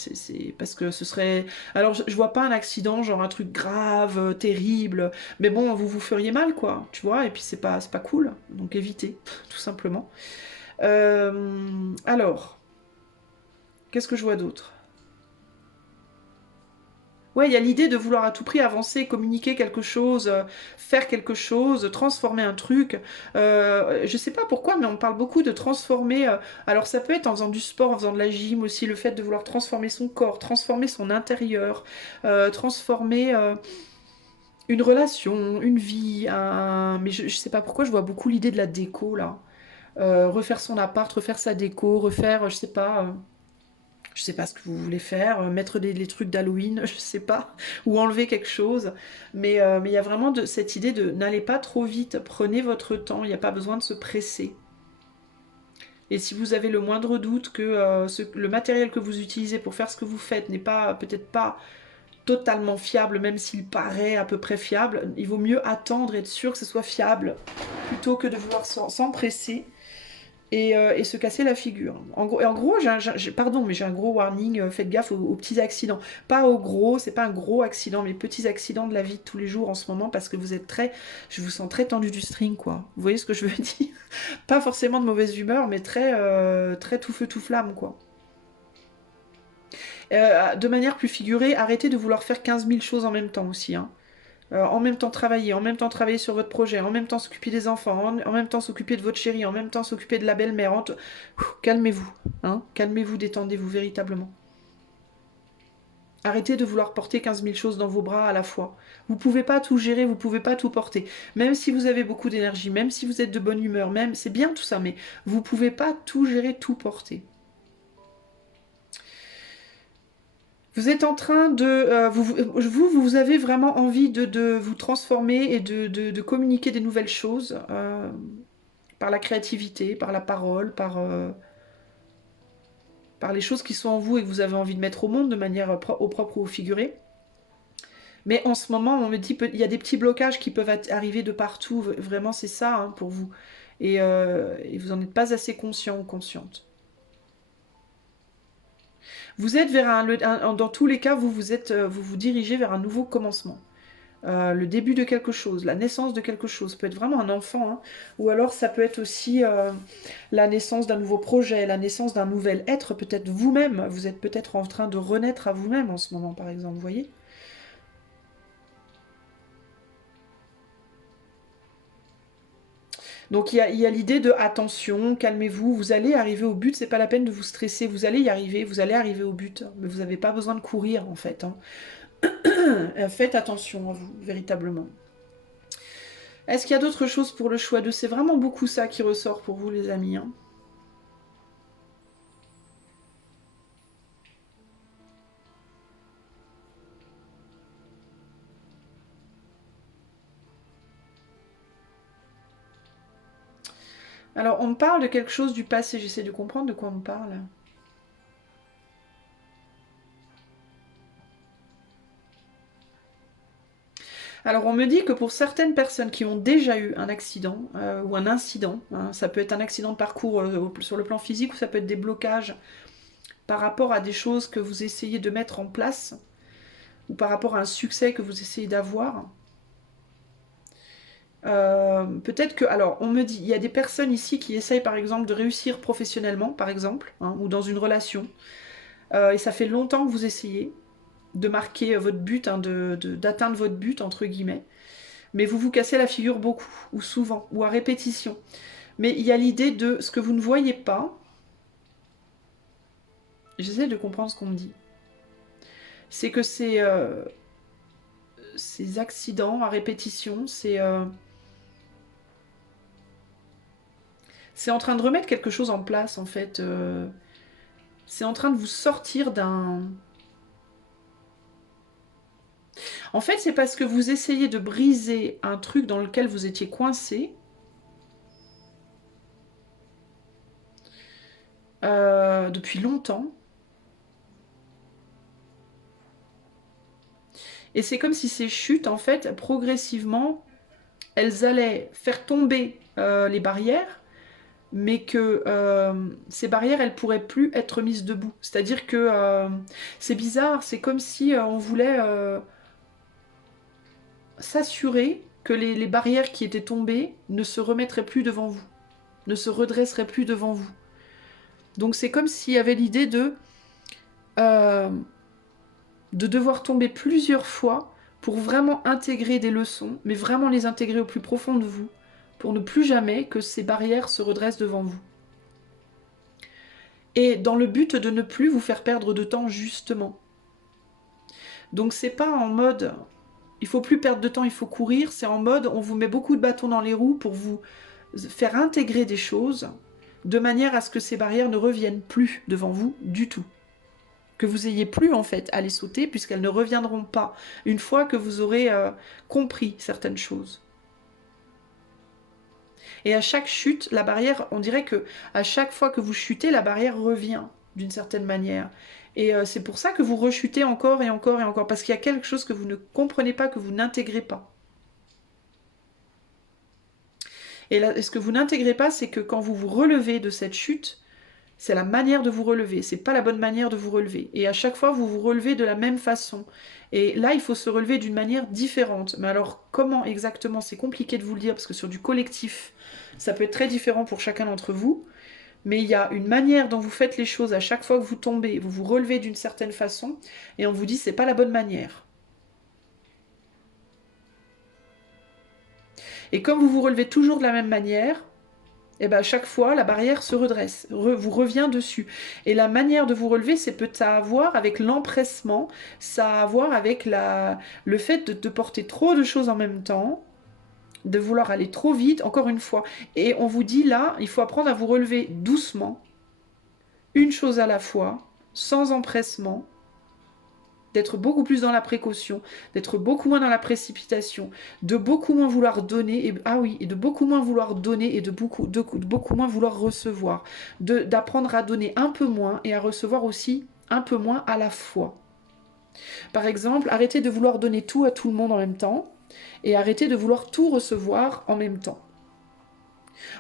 Parce que ce serait... Alors, je vois pas un accident, genre un truc grave, terrible, mais bon, vous vous feriez mal, quoi, tu vois, et puis c'est pas cool, donc évitez, tout simplement. Alors, qu'est-ce que je vois d'autre? Ouais, il y a l'idée de vouloir à tout prix avancer, communiquer quelque chose, faire quelque chose, transformer un truc. Je sais pas pourquoi, mais on parle beaucoup de transformer. Alors ça peut être en faisant du sport, en faisant de la gym aussi, le fait de vouloir transformer son corps, transformer son intérieur, transformer une relation, une vie, mais je sais pas pourquoi je vois beaucoup l'idée de la déco là. Refaire son appart, refaire sa déco, refaire, je sais pas ce que vous voulez faire, mettre les trucs d'Halloween, je sais pas, ou enlever quelque chose. Mais il y a vraiment cette idée de n'allez pas trop vite, prenez votre temps, il n'y a pas besoin de se presser. Et si vous avez le moindre doute que le matériel que vous utilisez pour faire ce que vous faites n'est pas peut-être pas totalement fiable, même s'il paraît à peu près fiable. Il vaut mieux attendre, être sûr que ce soit fiable, plutôt que de vouloir s'empresser et se casser la figure. En gros pardon, mais j'ai un gros warning, faites gaffe aux petits accidents. Pas aux gros, c'est pas un gros accident, mais petits accidents de la vie de tous les jours en ce moment, parce que vous êtes je vous sens très tendu du string, quoi. Vous voyez ce que je veux dire? Pas forcément de mauvaise humeur, mais très tout feu tout flamme, quoi. De manière plus figurée, arrêtez de vouloir faire 15 000 choses en même temps aussi, hein. En même temps travailler sur votre projet, en même temps s'occuper des enfants, en même temps s'occuper de votre chérie, en même temps s'occuper de la belle-mère. Calmez-vous, hein, calmez-vous, détendez-vous véritablement. Arrêtez de vouloir porter 15 000 choses dans vos bras à la fois. Vous ne pouvez pas tout gérer, vous ne pouvez pas tout porter. Même si vous avez beaucoup d'énergie, même si vous êtes de bonne humeur, même c'est bien tout ça, mais vous ne pouvez pas tout gérer, tout porter. Vous êtes en train de... vous avez vraiment envie de vous transformer et de communiquer des nouvelles choses par la créativité, par la parole, par les choses qui sont en vous et que vous avez envie de mettre au monde de manière au propre ou au figuré. Mais en ce moment, on me dit il y a des petits blocages qui peuvent arriver de partout. Vraiment, c'est ça hein, pour vous. Et vous n'en êtes pas assez conscient ou consciente. Vous êtes dans tous les cas, vous vous dirigez vers un nouveau commencement. Le début de quelque chose, la naissance de quelque chose. Ça peut être vraiment un enfant, hein, ou alors ça peut être aussi la naissance d'un nouveau projet, la naissance d'un nouvel être, peut-être vous-même. Vous êtes peut-être en train de renaître à vous-même en ce moment, par exemple, vous voyez ? Donc il y a l'idée de attention, calmez-vous, vous allez arriver au but, c'est pas la peine de vous stresser, vous allez y arriver, vous allez arriver au but, mais vous n'avez pas besoin de courir en fait. Hein. Faites attention à vous, véritablement. Est-ce qu'il y a d'autres choses pour le choix de... C'est vraiment beaucoup ça qui ressort pour vous les amis. Hein. Alors, on me parle de quelque chose du passé, j'essaie de comprendre de quoi on me parle. Alors, on me dit que pour certaines personnes qui ont déjà eu un accident ou un incident, hein, ça peut être un accident de parcours sur le plan physique ou ça peut être des blocages par rapport à des choses que vous essayez de mettre en place ou par rapport à un succès que vous essayez d'avoir. Peut-être que, alors, on me dit, il y a des personnes ici qui essayent par exemple de réussir professionnellement, par exemple, hein, ou dans une relation, et ça fait longtemps que vous essayez de marquer votre but, hein, d'atteindre votre but, entre guillemets, mais vous vous cassez la figure beaucoup, ou souvent, ou à répétition. Mais il y a l'idée de ce que vous ne voyez pas, j'essaie de comprendre ce qu'on me dit, c'est que ces accidents à répétition, c'est en train de remettre quelque chose en place, en fait. C'est en train de vous sortir d'un... En fait, c'est parce que vous essayez de briser un truc dans lequel vous étiez coincé. Depuis longtemps. Et c'est comme si ces chutes, en fait, progressivement, elles allaient faire tomber les barrières, mais que ces barrières, elles pourraient plus être mises debout. C'est-à-dire que c'est bizarre, c'est comme si on voulait s'assurer que les barrières qui étaient tombées ne se remettraient plus devant vous, ne se redresseraient plus devant vous. Donc c'est comme s'il y avait l'idée euh, de devoir tomber plusieurs fois pour vraiment intégrer des leçons, mais vraiment les intégrer au plus profond de vous, pour ne plus jamais que ces barrières se redressent devant vous. Et dans le but de ne plus vous faire perdre de temps justement. Donc c'est pas en mode il faut plus perdre de temps, il faut courir, c'est en mode on vous met beaucoup de bâtons dans les roues pour vous faire intégrer des choses de manière à ce que ces barrières ne reviennent plus devant vous du tout. Que vous ayez plus en fait à les sauter puisqu'elles ne reviendront pas une fois que vous aurez compris certaines choses. Et à chaque chute, la barrière, on dirait que à chaque fois que vous chutez, la barrière revient d'une certaine manière. Et c'est pour ça que vous rechutez encore et encore et encore, parce qu'il y a quelque chose que vous ne comprenez pas, que vous n'intégrez pas. Et là, ce que vous n'intégrez pas, c'est que quand vous vous relevez de cette chute, c'est la manière de vous relever, c'est pas la bonne manière de vous relever. Et à chaque fois, vous vous relevez de la même façon. Et là, il faut se relever d'une manière différente. Mais alors, comment exactement? C'est compliqué de vous le dire, parce que sur du collectif, ça peut être très différent pour chacun d'entre vous. Mais il y a une manière dont vous faites les choses à chaque fois que vous tombez, vous vous relevez d'une certaine façon, et on vous dit c'est pas la bonne manière. Et comme vous vous relevez toujours de la même manière, et ben à chaque fois la barrière se redresse, vous revient dessus. Et la manière de vous relever, c'est peut-être à voir avec l'empressement, ça a à voir avec le fait de porter trop de choses en même temps, de vouloir aller trop vite, encore une fois. Et on vous dit là, il faut apprendre à vous relever doucement, une chose à la fois, sans empressement, d'être beaucoup plus dans la précaution, d'être beaucoup moins dans la précipitation, de beaucoup moins vouloir donner, et de beaucoup moins vouloir donner et de beaucoup moins vouloir recevoir, d'apprendre à donner un peu moins et à recevoir aussi un peu moins à la fois. Par exemple, arrêtez de vouloir donner tout à tout le monde en même temps et arrêtez de vouloir tout recevoir en même temps.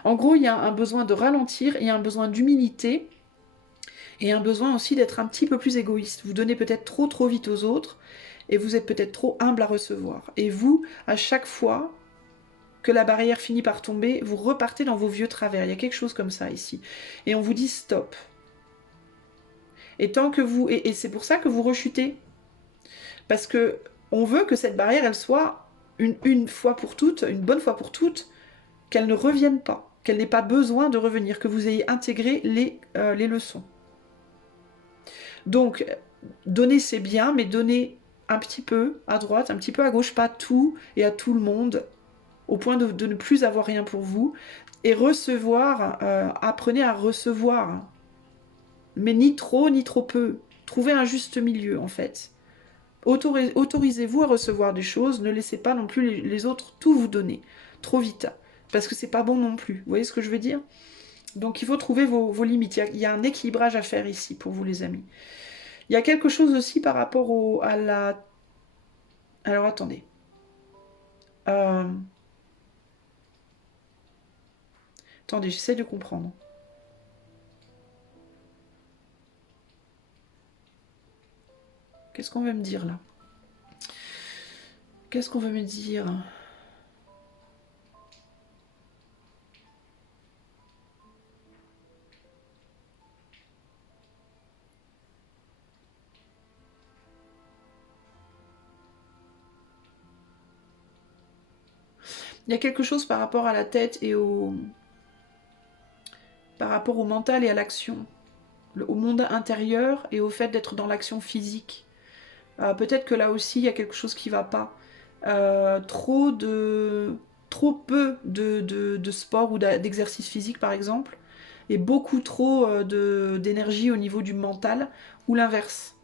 En gros, il y a un besoin de ralentir et un besoin d'humilité et un besoin aussi d'être un petit peu plus égoïste. Vous donnez peut-être trop vite aux autres et vous êtes peut-être trop humble à recevoir. Et vous, à chaque fois que la barrière finit par tomber, vous repartez dans vos vieux travers. Il y a quelque chose comme ça ici. Et on vous dit stop. Et tant que vous... Et c'est pour ça que vous rechutez. Parce que on veut que cette barrière, elle soit une fois pour toutes, une bonne fois pour toutes, qu'elle ne revienne pas, qu'elle n'ait pas besoin de revenir, que vous ayez intégré les leçons. Donc, donner c'est bien, mais donner un petit peu à droite, un petit peu à gauche, pas tout et à tout le monde, au point de ne plus avoir rien pour vous. Et recevoir, apprenez à recevoir, mais ni trop ni trop peu. Trouvez un juste milieu en fait. Autorisez-vous à recevoir des choses, ne laissez pas non plus les autres tout vous donner, trop vite, parce que c'est pas bon non plus. Vous voyez ce que je veux dire? Donc il faut trouver vos limites. Il y a un équilibrage à faire ici pour vous les amis. Il y a quelque chose aussi par rapport à la... Alors attendez. Euh... Attendez, j'essaie de comprendre. Qu'est-ce qu'on veut me dire là? Qu'est-ce qu'on veut me dire? Il y a quelque chose par rapport à la tête et par rapport au mental et à l'action, au monde intérieur et au fait d'être dans l'action physique. Peut-être que là aussi il y a quelque chose qui ne va pas. Trop peu de sport ou d'exercice physique par exemple, et beaucoup trop d'énergie au niveau du mental, ou l'inverse.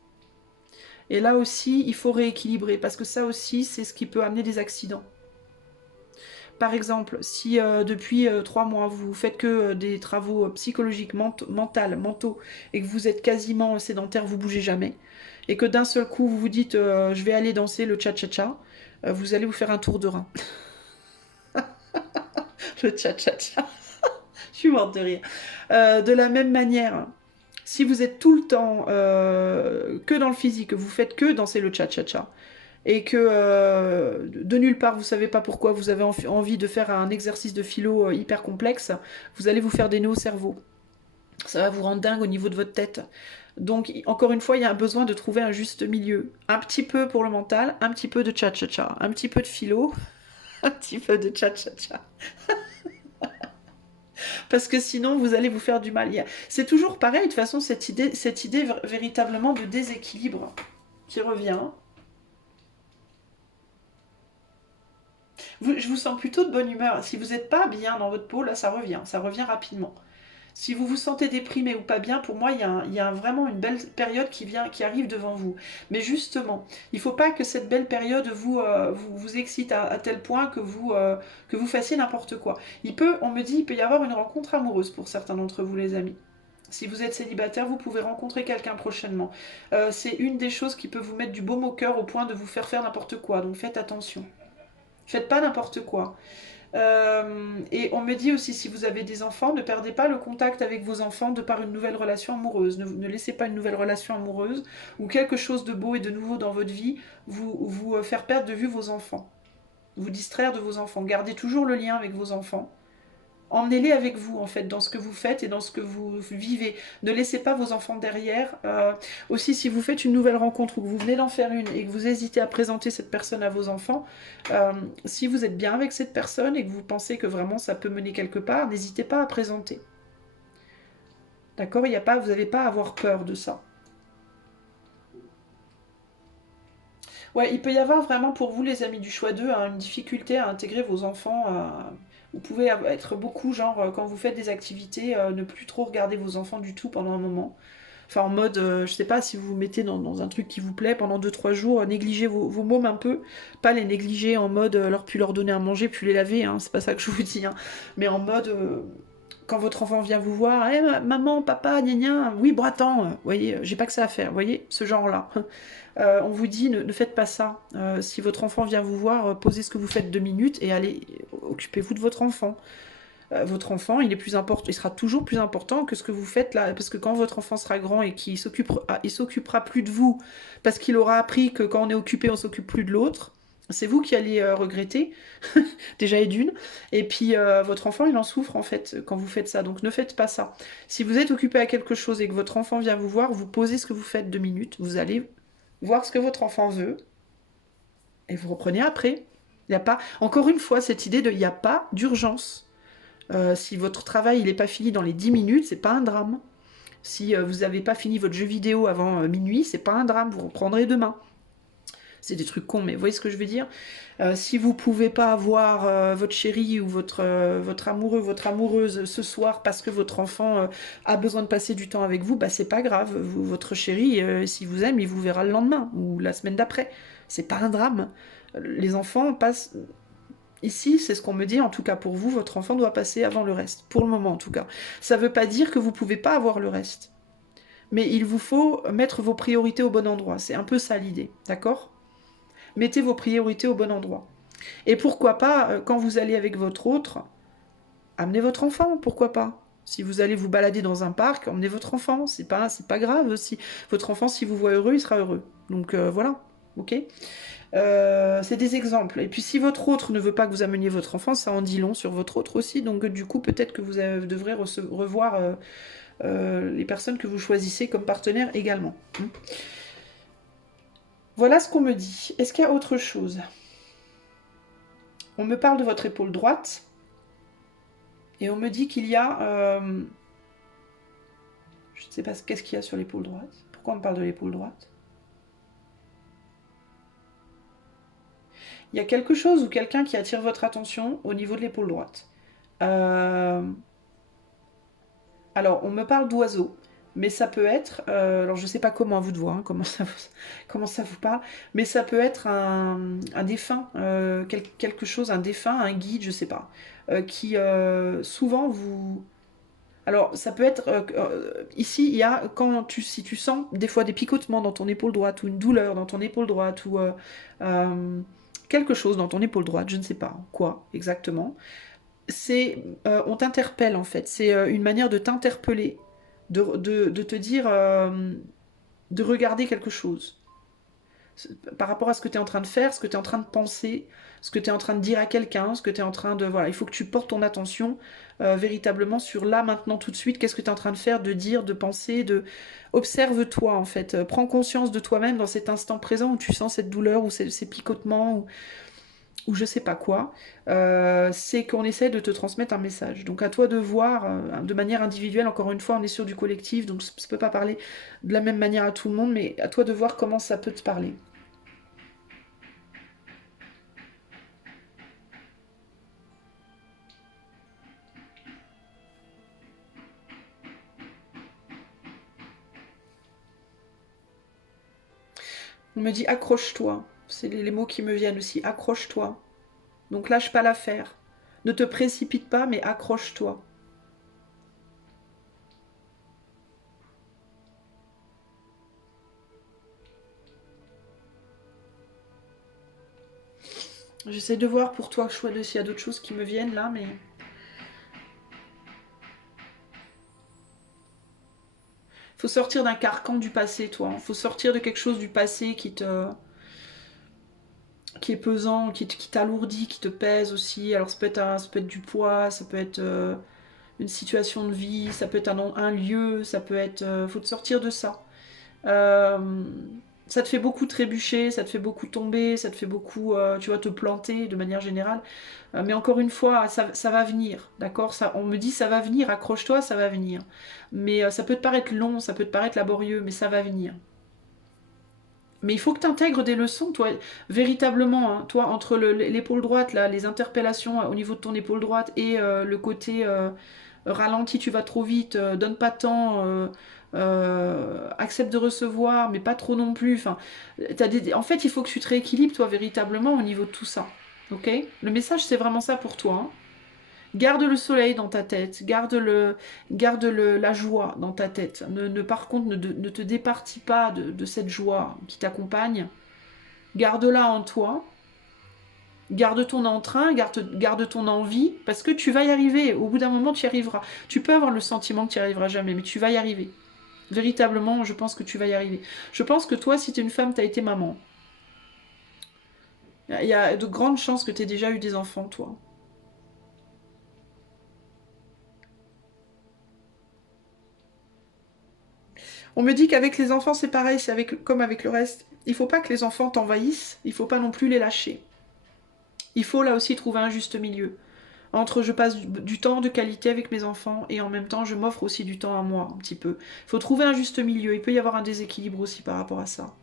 Et là aussi, il faut rééquilibrer, parce que ça aussi, c'est ce qui peut amener des accidents. Par exemple, si depuis 3 mois, vous faites que des travaux psychologiques, mentaux, et que vous êtes quasiment sédentaire, vous bougez jamais, et que d'un seul coup, vous vous dites je vais aller danser le cha-cha-cha, vous allez vous faire un tour de rein. Le cha-cha-cha. Je suis morte de rire. De la même manière, si vous êtes tout le temps que dans le physique, vous faites que danser le cha-cha-cha, et que de nulle part, vous savez pas pourquoi, vous avez envie de faire un exercice de philo hyper complexe, vous allez vous faire des nœuds au cerveau. Ça va vous rendre dingue au niveau de votre tête. Donc, encore une fois, il y a un besoin de trouver un juste milieu. Un petit peu pour le mental, un petit peu de cha-cha-cha, un petit peu de philo, un petit peu de cha-cha-cha. Parce que sinon, vous allez vous faire du mal. C'est toujours pareil, de toute façon, cette idée véritablement de déséquilibre qui revient. Je vous sens plutôt de bonne humeur. Si vous n'êtes pas bien dans votre peau, là, ça revient rapidement. Si vous vous sentez déprimé ou pas bien, pour moi, il y a vraiment une belle période qui arrive devant vous. Mais justement, il ne faut pas que cette belle période vous excite à tel point que vous fassiez n'importe quoi. On me dit, il peut y avoir une rencontre amoureuse pour certains d'entre vous, les amis. Si vous êtes célibataire, vous pouvez rencontrer quelqu'un prochainement. C'est une des choses qui peut vous mettre du baume au cœur au point de vous faire faire n'importe quoi. Donc faites attention. Faites pas n'importe quoi. Et on me dit aussi, si vous avez des enfants, ne perdez pas le contact avec vos enfants de par une nouvelle relation amoureuse. Ne laissez pas une nouvelle relation amoureuse ou quelque chose de beau et de nouveau dans votre vie vous faire perdre de vue vos enfants. Vous distraire de vos enfants. Gardez toujours le lien avec vos enfants. Emmenez-les avec vous, en fait, dans ce que vous faites et dans ce que vous vivez. Ne laissez pas vos enfants derrière. Aussi, si vous faites une nouvelle rencontre ou que vous venez d'en faire une et que vous hésitez à présenter cette personne à vos enfants, si vous êtes bien avec cette personne et que vous pensez que vraiment ça peut mener quelque part, n'hésitez pas à présenter. D'accord? Vous n'avez pas à avoir peur de ça. Ouais, il peut y avoir vraiment pour vous, les amis du choix 2, hein, une difficulté à intégrer vos enfants. Vous pouvez être beaucoup, genre, quand vous faites des activités, ne plus trop regarder vos enfants du tout pendant un moment. Enfin, en mode, je sais pas, si vous vous mettez dans un truc qui vous plaît pendant 2-3 jours, négligez vos mômes un peu. Pas les négliger en mode, plus leur donner à manger, plus les laver, hein, c'est pas ça que je vous dis. Hein. Mais en mode, quand votre enfant vient vous voir, hey, maman, papa, gna gna, oui, bon, attends, vous voyez, j'ai pas que ça à faire, vous voyez, ce genre-là. On vous dit, ne faites pas ça. Si votre enfant vient vous voir, posez ce que vous faites 2 minutes et allez, occupez-vous de votre enfant. Votre enfant, il est plus important, il sera toujours plus important que ce que vous faites là, parce que quand votre enfant sera grand et qu'il s'occupera plus de vous, parce qu'il aura appris que quand on est occupé, on s'occupe plus de l'autre. C'est vous qui allez regretter, déjà et d'une. Et puis votre enfant, il en souffre en fait quand vous faites ça. Donc ne faites pas ça. Si vous êtes occupé à quelque chose et que votre enfant vient vous voir, vous posez ce que vous faites 2 minutes. Vous allez voir ce que votre enfant veut et vous reprenez après. Il n'y a pas, encore une fois, cette idée de il n'y a pas d'urgence. Si votre travail il n'est pas fini dans les 10 minutes, c'est pas un drame. Si vous n'avez pas fini votre jeu vidéo avant minuit, c'est pas un drame, vous reprendrez demain. C'est des trucs cons, mais vous voyez ce que je veux dire. Si vous pouvez pas avoir votre chéri ou votre amoureux, votre amoureuse ce soir parce que votre enfant a besoin de passer du temps avec vous, bah c'est pas grave. Votre chéri, s'il vous aime, il vous verra le lendemain ou la semaine d'après. C'est pas un drame. Les enfants passent. Ici, c'est ce qu'on me dit, en tout cas pour vous, votre enfant doit passer avant le reste, pour le moment en tout cas. Ça veut pas dire que vous pouvez pas avoir le reste. Mais il vous faut mettre vos priorités au bon endroit. C'est un peu ça l'idée, d'accord? Mettez vos priorités au bon endroit. Et pourquoi pas, quand vous allez avec votre autre, amenez votre enfant, pourquoi pas? Si vous allez vous balader dans un parc, emmenez votre enfant, c'est pas grave. Si votre enfant, si vous voit heureux, il sera heureux. Donc voilà, ok? C'est des exemples. Et puis si votre autre ne veut pas que vous ameniez votre enfant, ça en dit long sur votre autre aussi. Donc du coup, peut-être que vous devrez revoir les personnes que vous choisissez comme partenaires également. Voilà ce qu'on me dit. Est-ce qu'il y a autre chose? On me parle de votre épaule droite. Et on me dit qu'il y a... je ne sais pas qu'est-ce qu'il y a sur l'épaule droite. Pourquoi on me parle de l'épaule droite? Il y a quelque chose ou quelqu'un qui attire votre attention au niveau de l'épaule droite. Alors, on me parle d'oiseaux, mais ça peut être... alors, je ne sais pas comment à vous de voir, hein, comment ça vous parle, mais ça peut être un défunt, quelque chose, un défunt, un guide, je ne sais pas, qui souvent vous... Alors, ça peut être... ici, il y a, si tu sens des fois des picotements dans ton épaule droite, ou une douleur dans ton épaule droite, ou quelque chose dans ton épaule droite, je ne sais pas quoi exactement, on t'interpelle en fait. C'est une manière de t'interpeller, de te dire, de regarder quelque chose par rapport à ce que tu es en train de faire, ce que tu es en train de penser, ce que tu es en train de dire à quelqu'un, ce que tu es en train de... Voilà, il faut que tu portes ton attention véritablement sur là, maintenant, tout de suite, qu'est-ce que tu es en train de faire, de dire, de penser, Observe-toi en fait, prends conscience de toi-même dans cet instant présent où tu sens cette douleur ou ces picotements ou je sais pas quoi, c'est qu'on essaie de te transmettre un message. Donc à toi de voir de manière individuelle, encore une fois, on est sur du collectif, donc ça ne peut pas parler de la même manière à tout le monde, mais à toi de voir comment ça peut te parler. On me dit accroche-toi, c'est les mots qui me viennent aussi, accroche-toi. Donc lâche pas l'affaire. Ne te précipite pas, mais accroche-toi. J'essaie de voir pour toi, s'il y a d'autres choses qui me viennent là, mais... Faut sortir d'un carcan du passé, toi. Faut sortir de quelque chose du passé qui est pesant, qui t'alourdit, qui te pèse aussi. Alors ça peut être du poids, ça peut être une situation de vie, ça peut être un lieu, ça peut être... faut te sortir de ça. Euh, Ça te fait beaucoup trébucher, ça te fait beaucoup tomber, ça te fait beaucoup, tu vois, te planter de manière générale. Mais encore une fois, ça va venir, d'accord? On me dit ça va venir, accroche-toi, ça va venir. Mais ça peut te paraître long, ça peut te paraître laborieux, mais ça va venir. Mais il faut que tu intègres des leçons, toi, véritablement, hein, toi, entre l'épaule droite, là, les interpellations au niveau de ton épaule droite et le côté ralenti, tu vas trop vite, donne pas tant, accepte de recevoir, mais pas trop non plus. Enfin, en fait, il faut que tu te rééquilibres, toi, véritablement, au niveau de tout ça. Ok? Le message, c'est vraiment ça pour toi, hein. Garde le soleil dans ta tête, la joie dans ta tête. Par contre, ne te départis pas de cette joie qui t'accompagne. Garde-la en toi. Garde ton entrain, garde ton envie, parce que tu vas y arriver. Au bout d'un moment, tu y arriveras. Tu peux avoir le sentiment que tu n'y arriveras jamais, mais tu vas y arriver. Véritablement, je pense que tu vas y arriver. Je pense que toi, si tu es une femme, tu as été maman. Il y a de grandes chances que tu aies déjà eu des enfants, toi. On me dit qu'avec les enfants, c'est pareil, comme avec le reste. Il faut pas que les enfants t'envahissent, il faut pas non plus les lâcher. Il faut là aussi trouver un juste milieu. Entre je passe du temps de qualité avec mes enfants et en même temps je m'offre aussi du temps à moi un petit peu. Il faut trouver un juste milieu. Il peut y avoir un déséquilibre aussi par rapport à ça.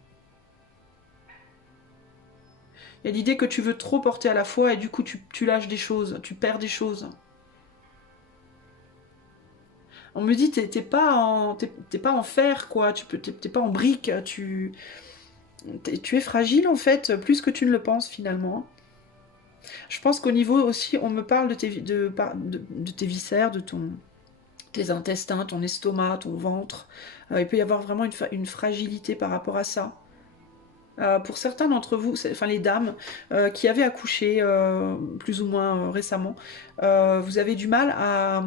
Il y a l'idée que tu veux trop porter à la fois et du coup tu lâches des choses, tu perds des choses. On me dit t'es pas en fer quoi, t'es pas en brique, tu es fragile en fait, plus que tu ne le penses finalement. Je pense qu'au niveau aussi, on me parle de tes viscères, tes intestins, ton estomac, ton ventre. Il peut y avoir vraiment une fragilité par rapport à ça. Pour certains d'entre vous, enfin les dames qui avaient accouché plus ou moins récemment, vous avez du mal à...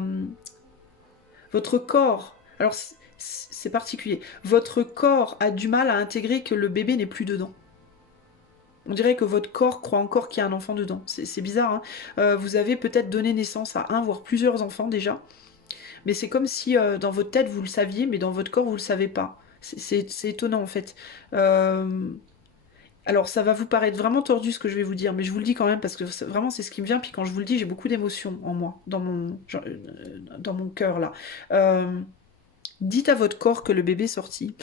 votre corps, alors c'est particulier, votre corps a du mal à intégrer que le bébé n'est plus dedans. On dirait que votre corps croit encore qu'il y a un enfant dedans. C'est bizarre, hein. Vous avez peut-être donné naissance à un, voire plusieurs enfants déjà. Mais c'est comme si dans votre tête vous le saviez, mais dans votre corps vous le savez pas. C'est étonnant en fait. Euh, alors ça va vous paraître vraiment tordu ce que je vais vous dire, mais je vous le dis quand même parce que vraiment c'est ce qui me vient. Puis quand je vous le dis, j'ai beaucoup d'émotions en moi, dans mon cœur là. Euh, Dites à votre corps que le bébé est sorti,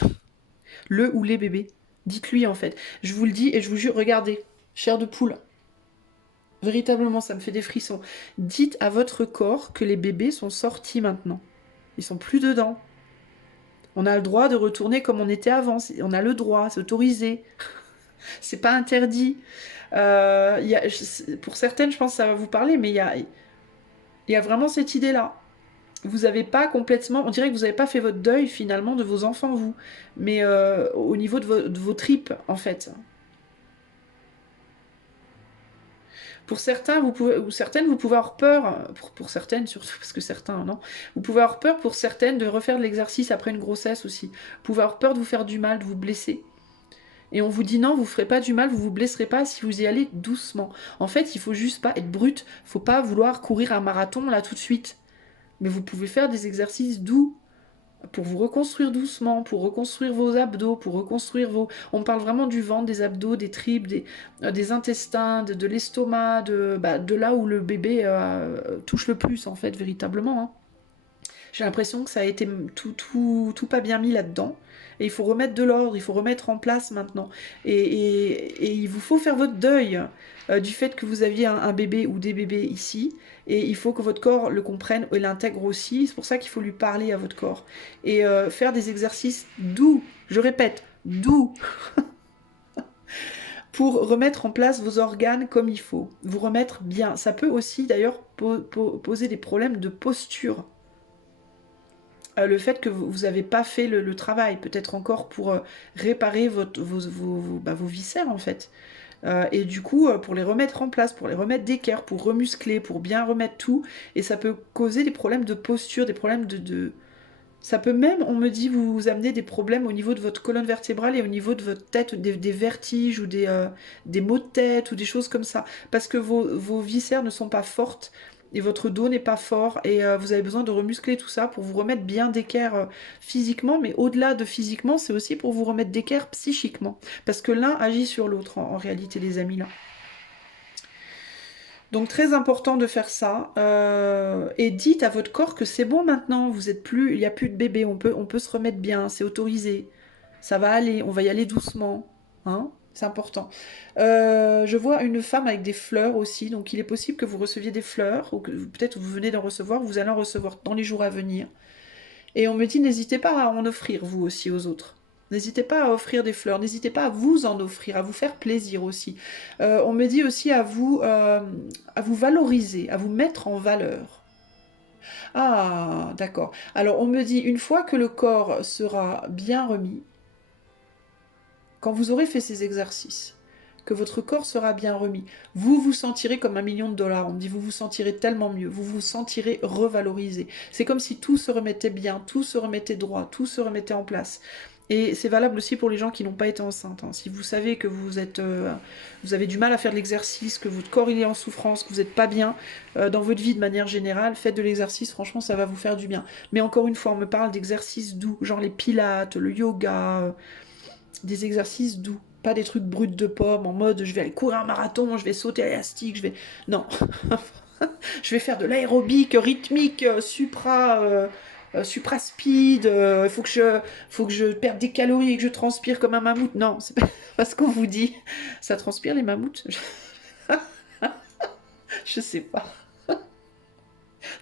le ou les bébés. Dites-lui en fait. Je vous le dis et je vous jure, regardez, chair de poule. Véritablement, ça me fait des frissons. Dites à votre corps que les bébés sont sortis maintenant. Ils sont plus dedans. On a le droit de retourner comme on était avant. On a le droit, c'est autorisé. C'est pas interdit. Pour certaines, je pense que ça va vous parler, mais il y a vraiment cette idée-là. Vous n'avez pas complètement, on dirait que vous n'avez pas fait votre deuil finalement de vos enfants, vous, mais au niveau de vos tripes, en fait. Pour certains, ou certaines, vous pouvez avoir peur, pour certaines surtout, parce que certains, non, vous pouvez avoir peur pour certaines de refaire de l'exercice après une grossesse aussi. Vous pouvez avoir peur de vous faire du mal, de vous blesser. Et on vous dit non, vous ferez pas du mal, vous vous blesserez pas si vous y allez doucement. En fait, il faut juste pas être brut, faut pas vouloir courir un marathon là tout de suite. Mais vous pouvez faire des exercices doux pour vous reconstruire doucement, pour reconstruire vos abdos, pour reconstruire vos... On parle vraiment du ventre, des abdos, des tripes, des intestins, de l'estomac, de là où le bébé touche le plus en fait, véritablement, hein. J'ai l'impression que ça a été tout pas bien mis là-dedans. Et il faut remettre de l'ordre, il faut remettre en place maintenant. Et il vous faut faire votre deuil du fait que vous aviez un bébé ou des bébés ici. Et il faut que votre corps le comprenne et l'intègre aussi. C'est pour ça qu'il faut lui parler à votre corps. Et faire des exercices doux, je répète, doux, pour remettre en place vos organes comme il faut. Vous remettre bien. Ça peut aussi d'ailleurs poser des problèmes de posture. Le fait que vous n'avez pas fait le travail, peut-être encore pour réparer vos viscères en fait. Et du coup, pour les remettre en place, pour les remettre d'équerre, pour remuscler, pour bien remettre tout, et ça peut causer des problèmes de posture, des problèmes Ça peut même, on me dit, vous amener des problèmes au niveau de votre colonne vertébrale et au niveau de votre tête, des vertiges ou des maux de tête ou des choses comme ça. Parce que vos viscères ne sont pas fortes et votre dos n'est pas fort et vous avez besoin de remuscler tout ça pour vous remettre bien d'équerre physiquement, mais au-delà de physiquement, c'est aussi pour vous remettre d'équerre psychiquement. Parce que l'un agit sur l'autre en réalité, les amis, là. Donc très important de faire ça. Et dites à votre corps que c'est bon maintenant, vous êtes plus, il n'y a plus de bébé, on peut se remettre bien, c'est autorisé. Ça va aller, on va y aller doucement. Hein, c'est important. Je vois une femme avec des fleurs aussi, donc il est possible que vous receviez des fleurs, ou que peut-être vous venez d'en recevoir, vous allez en recevoir dans les jours à venir. Et on me dit, n'hésitez pas à en offrir, vous aussi, aux autres. N'hésitez pas à offrir des fleurs, n'hésitez pas à vous en offrir, à vous faire plaisir aussi. On me dit aussi à vous valoriser, à vous mettre en valeur. Ah, d'accord. Alors on me dit, une fois que le corps sera bien remis, quand vous aurez fait ces exercices, que votre corps sera bien remis, vous vous sentirez comme 1 million de dollars. On me dit, vous vous sentirez tellement mieux, vous vous sentirez revalorisé. C'est comme si tout se remettait bien, tout se remettait droit, tout se remettait en place. Et c'est valable aussi pour les gens qui n'ont pas été enceintes. Hein. Si vous savez que vous avez du mal à faire de l'exercice, que votre corps il est en souffrance, que vous n'êtes pas bien dans votre vie de manière générale, faites de l'exercice, franchement ça va vous faire du bien. Mais encore une fois, on me parle d'exercices doux, genre les pilates, le yoga, des exercices doux. Pas des trucs bruts de pommes en mode je vais aller courir un marathon, je vais sauter à l'élastique, je vais... Non. Je vais faire de l'aérobic rythmique, supra speed, il faut que je perde des calories et que je transpire comme un mammouth. Non, c'est pas ce qu'on vous dit. Ça transpire les mammouths? Je sais pas.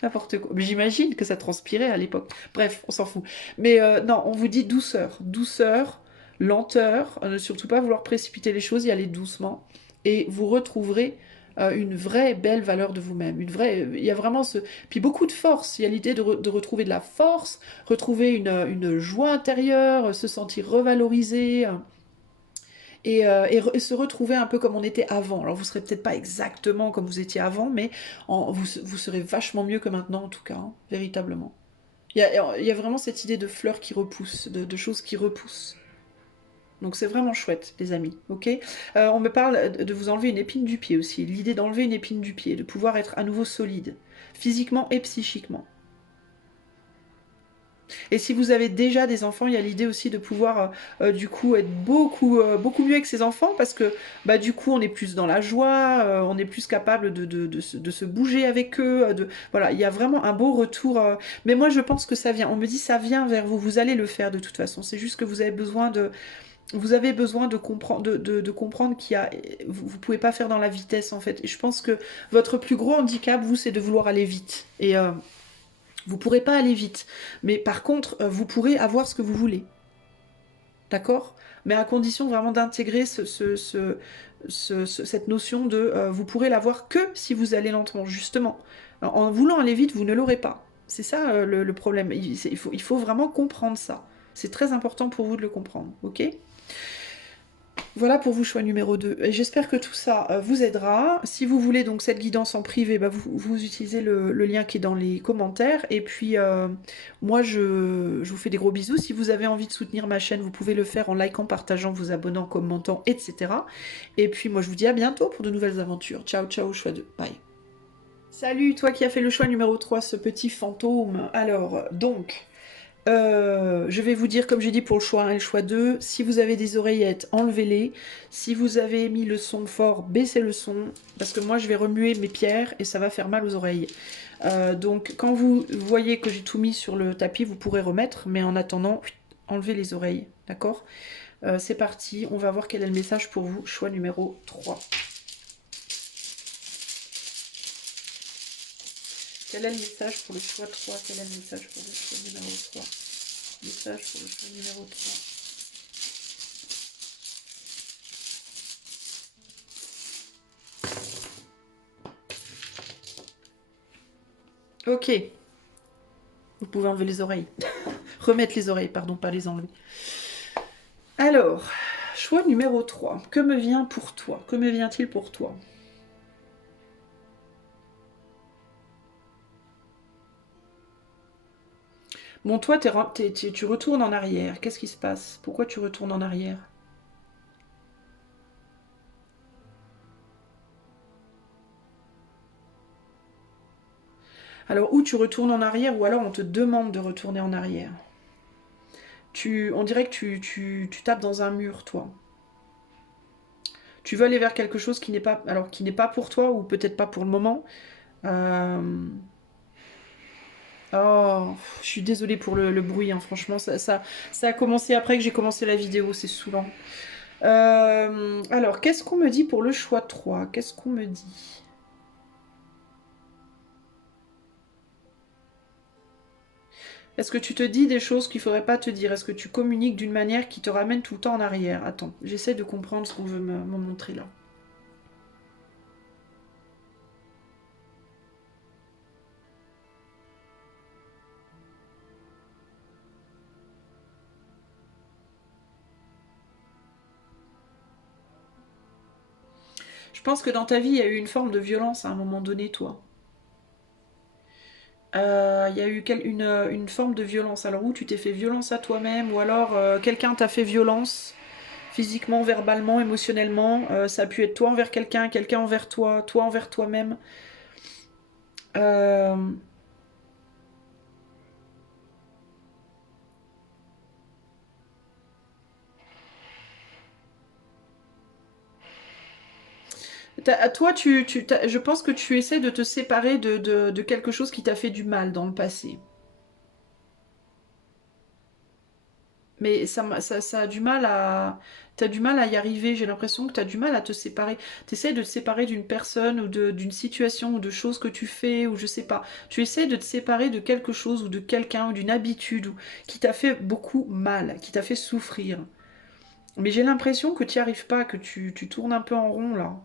N'importe quoi. Mais j'imagine que ça transpirait à l'époque. Bref, on s'en fout. Mais non, on vous dit douceur. Douceur, lenteur, ne surtout pas vouloir précipiter les choses, y aller doucement. Et vous retrouverez une vraie belle valeur de vous-même. Il y a vraiment ce... Puis beaucoup de force. Il y a l'idée de retrouver de la force, retrouver une joie intérieure, se sentir revalorisé. Et se retrouver un peu comme on était avant. Alors vous serez peut-être pas exactement comme vous étiez avant, mais vous serez vachement mieux que maintenant en tout cas, hein, véritablement. Il y a vraiment cette idée de fleurs qui repoussent, de choses qui repoussent. Donc c'est vraiment chouette, les amis, ok. On me parle de vous enlever une épine du pied aussi. L'idée d'enlever une épine du pied, de pouvoir être à nouveau solide, physiquement et psychiquement. Et si vous avez déjà des enfants, il y a l'idée aussi de pouvoir du coup être beaucoup mieux avec ses enfants parce que bah, du coup on est plus dans la joie, on est plus capable de se bouger avec eux. Voilà, il y a vraiment un beau retour. Mais moi je pense que ça vient. On me dit ça vient vers vous. Vous allez le faire de toute façon. C'est juste que vous avez besoin de comprendre, de comprendre vous pouvez pas faire dans la vitesse en fait. Et je pense que votre plus gros handicap, vous, c'est de vouloir aller vite. Et vous pourrez pas aller vite, mais par contre, vous pourrez avoir ce que vous voulez. D'accord? Mais à condition vraiment d'intégrer cette notion de vous pourrez l'avoir que si vous allez lentement, justement. En voulant aller vite, vous ne l'aurez pas. C'est ça le problème. Il faut vraiment comprendre ça. C'est très important pour vous de le comprendre, ok? Voilà pour vous, choix numéro 2. Et j'espère que tout ça vous aidera. Si vous voulez donc cette guidance en privé, bah, vous utilisez le lien qui est dans les commentaires. Et puis, moi, je vous fais des gros bisous. Si vous avez envie de soutenir ma chaîne, vous pouvez le faire en likant, partageant, vous abonnant, commentant, etc. Et puis, moi, je vous dis à bientôt pour de nouvelles aventures. Ciao, ciao, choix 2. Bye. Salut, toi qui as fait le choix numéro 3, ce petit fantôme. Alors, donc... je vais vous dire, comme j'ai dit pour le choix 1 et le choix 2, si vous avez des oreillettes, enlevez-les. Si vous avez mis le son fort, baissez le son. Parce que moi, je vais remuer mes pierres et ça va faire mal aux oreilles. Donc, quand vous voyez que j'ai tout mis sur le tapis, vous pourrez remettre. Mais en attendant, enlevez les oreilles. D'accord? C'est parti. On va voir quel est le message pour vous. Choix numéro 3. Quel est le message pour le choix 3? Quel est le message pour le choix numéro 3? Message pour le choix numéro 3. Ok. Vous pouvez enlever les oreilles. Remettre les oreilles, pardon, pas les enlever. Alors, Choix numéro 3. Que me vient pour toi? Que me vient-il pour toi? Bon, toi, tu retournes en arrière. Qu'est-ce qui se passe? Pourquoi tu retournes en arrière? Alors, ou tu retournes en arrière, ou alors on te demande de retourner en arrière. On dirait que tu tapes dans un mur, toi. Tu veux aller vers quelque chose qui n'est pas, alors qui n'est pas pour toi, ou peut-être pas pour le moment. Euh, Oh, je suis désolée pour le bruit, hein. Franchement, ça a commencé après que j'ai commencé la vidéo, c'est saoulant. Alors, qu'est-ce qu'on me dit pour le choix 3? Qu'est-ce qu'on me dit? Est-ce que tu te dis des choses qu'il faudrait pas te dire? Est-ce que tu communiques d'une manière qui te ramène tout le temps en arrière? Attends, j'essaie de comprendre ce qu'on veut me montrer là. Je pense que dans ta vie, il y a eu une forme de violence à un moment donné, toi. Il y a eu une forme de violence. Alors, où tu t'es fait violence à toi-même, ou alors quelqu'un t'a fait violence physiquement, verbalement, émotionnellement. Ça a pu être toi envers quelqu'un, quelqu'un envers toi envers toi-même. Euh, toi, je pense que tu essaies de te séparer de quelque chose qui t'a fait du mal dans le passé. Mais ça a du mal à... T'as du mal à y arriver, j'ai l'impression que t'as du mal à te séparer. T'essaies de te séparer d'une personne ou d'une situation ou de choses que tu fais ou je sais pas. Tu essaies de te séparer de quelque chose ou de quelqu'un ou d'une habitude qui t'a fait beaucoup mal, qui t'a fait souffrir. Mais j'ai l'impression que tu n'y arrives pas, que tu tournes un peu en rond là.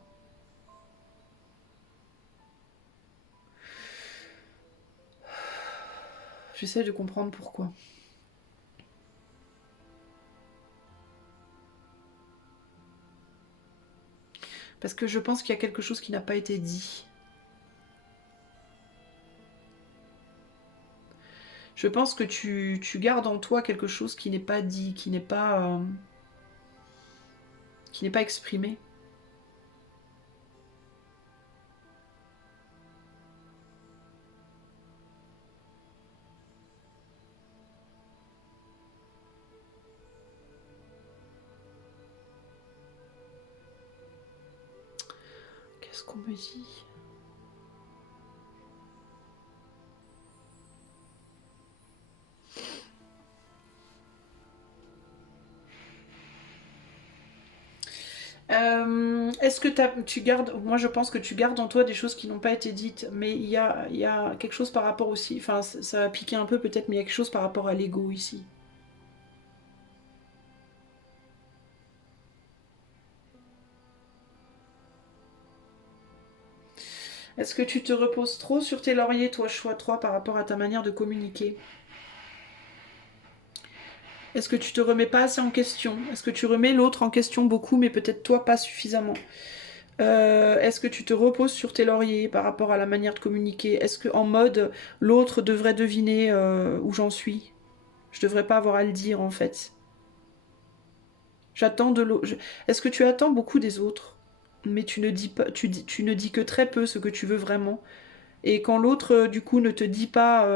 J'essaie de comprendre pourquoi. Parce que je pense qu'il y a quelque chose qui n'a pas été dit. Je pense que tu gardes en toi quelque chose qui n'est pas dit, qui n'est pas exprimé. Qu'est-ce qu'on me dit? Est-ce que tu gardes... Moi, je pense que tu gardes en toi des choses qui n'ont pas été dites, mais il y a quelque chose par rapport aussi... Enfin, ça va piquer un peu peut-être, mais il y a quelque chose par rapport à l'ego ici. Est-ce que tu te reposes trop sur tes lauriers, toi, choix 3, par rapport à ta manière de communiquer? Est-ce que tu te remets pas assez en question? Est-ce que tu remets l'autre en question beaucoup, mais peut-être toi pas suffisamment? Est-ce que tu te reposes sur tes lauriers par rapport à la manière de communiquer? Est-ce que en mode l'autre devrait deviner où j'en suis? Je devrais pas avoir à le dire en fait. J'attends de l'autre. Est-ce que tu attends beaucoup des autres, mais tu ne dis pas, tu ne dis que très peu ce que tu veux vraiment? Et quand l'autre du coup ne te dit pas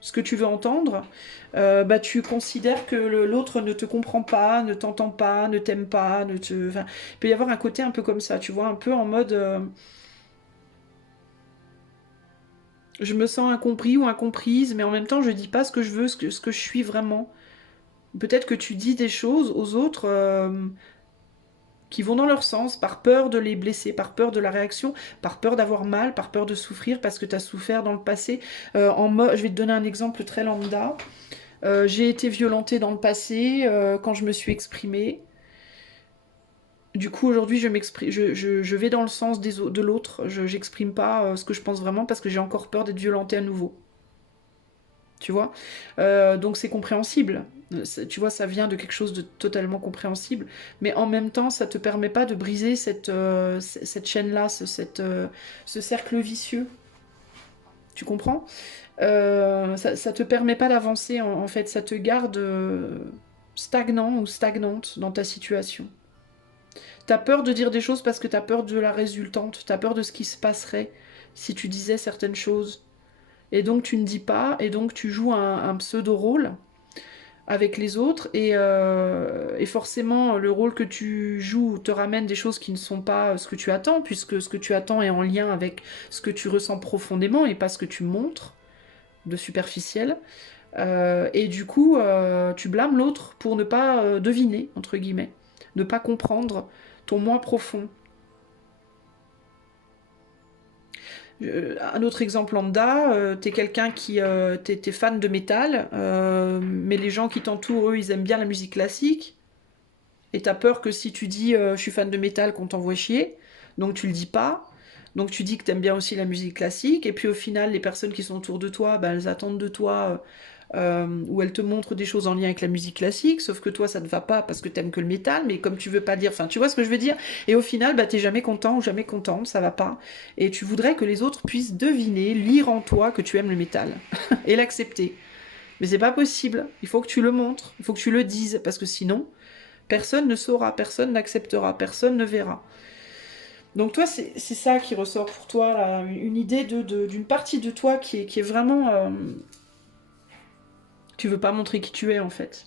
ce que tu veux entendre, bah tu considères que l'autre ne te comprend pas, ne t'entend pas, ne t'aime pas, ne te. Enfin, il peut y avoir un côté un peu comme ça, tu vois, un peu en mode je me sens incompris ou incomprise, mais en même temps je dis pas ce que je veux, ce que je suis vraiment. Peut-être que tu dis des choses aux autres qui vont dans leur sens par peur de les blesser, par peur de la réaction, par peur d'avoir mal, par peur de souffrir parce que tu as souffert dans le passé. Je vais te donner un exemple très lambda. J'ai été violentée dans le passé quand je me suis exprimée. Du coup, aujourd'hui, je vais dans le sens de l'autre. J'exprime pas ce que je pense vraiment parce que j'ai encore peur d'être violentée à nouveau. Tu vois. Donc c'est compréhensible. Tu vois, ça vient de quelque chose de totalement compréhensible, mais en même temps, ça te permet pas de briser cette chaîne-là, ce cercle vicieux. Tu comprends? Ça te permet pas d'avancer, en fait, ça te garde stagnant ou stagnante dans ta situation. T'as peur de dire des choses parce que t'as peur de la résultante, t'as peur de ce qui se passerait si tu disais certaines choses. Et donc tu ne dis pas, et donc tu joues un pseudo-rôle avec les autres, et forcément le rôle que tu joues te ramène des choses qui ne sont pas ce que tu attends, puisque ce que tu attends est en lien avec ce que tu ressens profondément et pas ce que tu montres de superficiel. Et du coup, tu blâmes l'autre pour ne pas deviner, entre guillemets, ne pas comprendre ton moi profond. Un autre exemple lambda, t'es quelqu'un qui... t'es fan de métal, mais les gens qui t'entourent, eux, ils aiment bien la musique classique, et t'as peur que si tu dis je suis fan de métal, qu'on t'envoie chier, donc tu le dis pas. Donc tu dis que t'aimes bien aussi la musique classique, et puis au final, les personnes qui sont autour de toi, bah, elles attendent de toi, ou elles te montrent des choses en lien avec la musique classique, sauf que toi ça ne va pas parce que t'aimes que le métal, mais comme tu veux pas dire, enfin tu vois ce que je veux dire, et au final bah t'es jamais content ou jamais contente, ça va pas, et tu voudrais que les autres puissent deviner, lire en toi que tu aimes le métal, et l'accepter. Mais c'est pas possible, il faut que tu le montres, il faut que tu le dises, parce que sinon, personne ne saura, personne n'acceptera, personne ne verra. Donc toi, c'est ça qui ressort pour toi, là, une idée d'une partie de toi qui est vraiment... tu veux pas montrer qui tu es, en fait.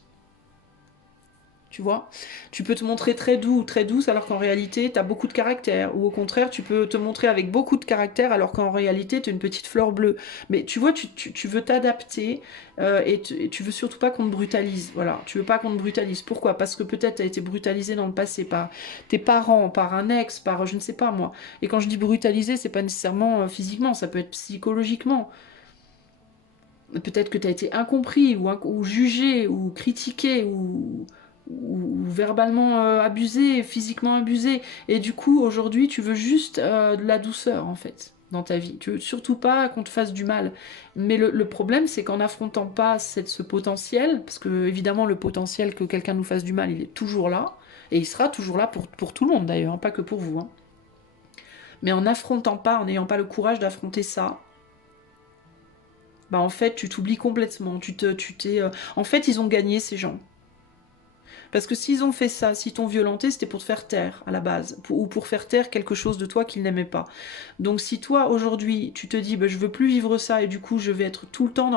Tu vois? Tu peux te montrer très doux ou très douce alors qu'en réalité, tu as beaucoup de caractère. Ou au contraire, tu peux te montrer avec beaucoup de caractère alors qu'en réalité, tu es une petite fleur bleue. Mais tu vois, tu veux t'adapter, et tu veux surtout pas qu'on te brutalise. Voilà, tu veux pas qu'on te brutalise. Pourquoi? Parce que peut-être tu as été brutalisé dans le passé par tes parents, par un ex, par je ne sais pas moi. Et quand je dis brutalisé, c'est pas nécessairement physiquement, ça peut être psychologiquement. Peut-être que tu as été incompris ou jugé ou critiqué ou verbalement abusé, physiquement abusé. Et du coup, aujourd'hui, tu veux juste de la douceur, en fait, dans ta vie. Tu veux surtout pas qu'on te fasse du mal. Mais le problème, c'est qu'en n'affrontant pas ce potentiel, parce que évidemment, le potentiel que quelqu'un nous fasse du mal, il est toujours là. Et il sera toujours là pour tout le monde, d'ailleurs, hein, pas que pour vous. Hein. Mais en n'affrontant pas, en n'ayant pas le courage d'affronter ça, bah en fait, tu t'oublies complètement. En fait, ils ont gagné, ces gens. Parce que s'ils ont fait ça, s'ils t'ont violenté, c'était pour te faire taire à la base, ou pour faire taire quelque chose de toi qu'ils n'aimaient pas. Donc si toi, aujourd'hui, tu te dis, bah, je veux plus vivre ça, et du coup, je vais être tout le temps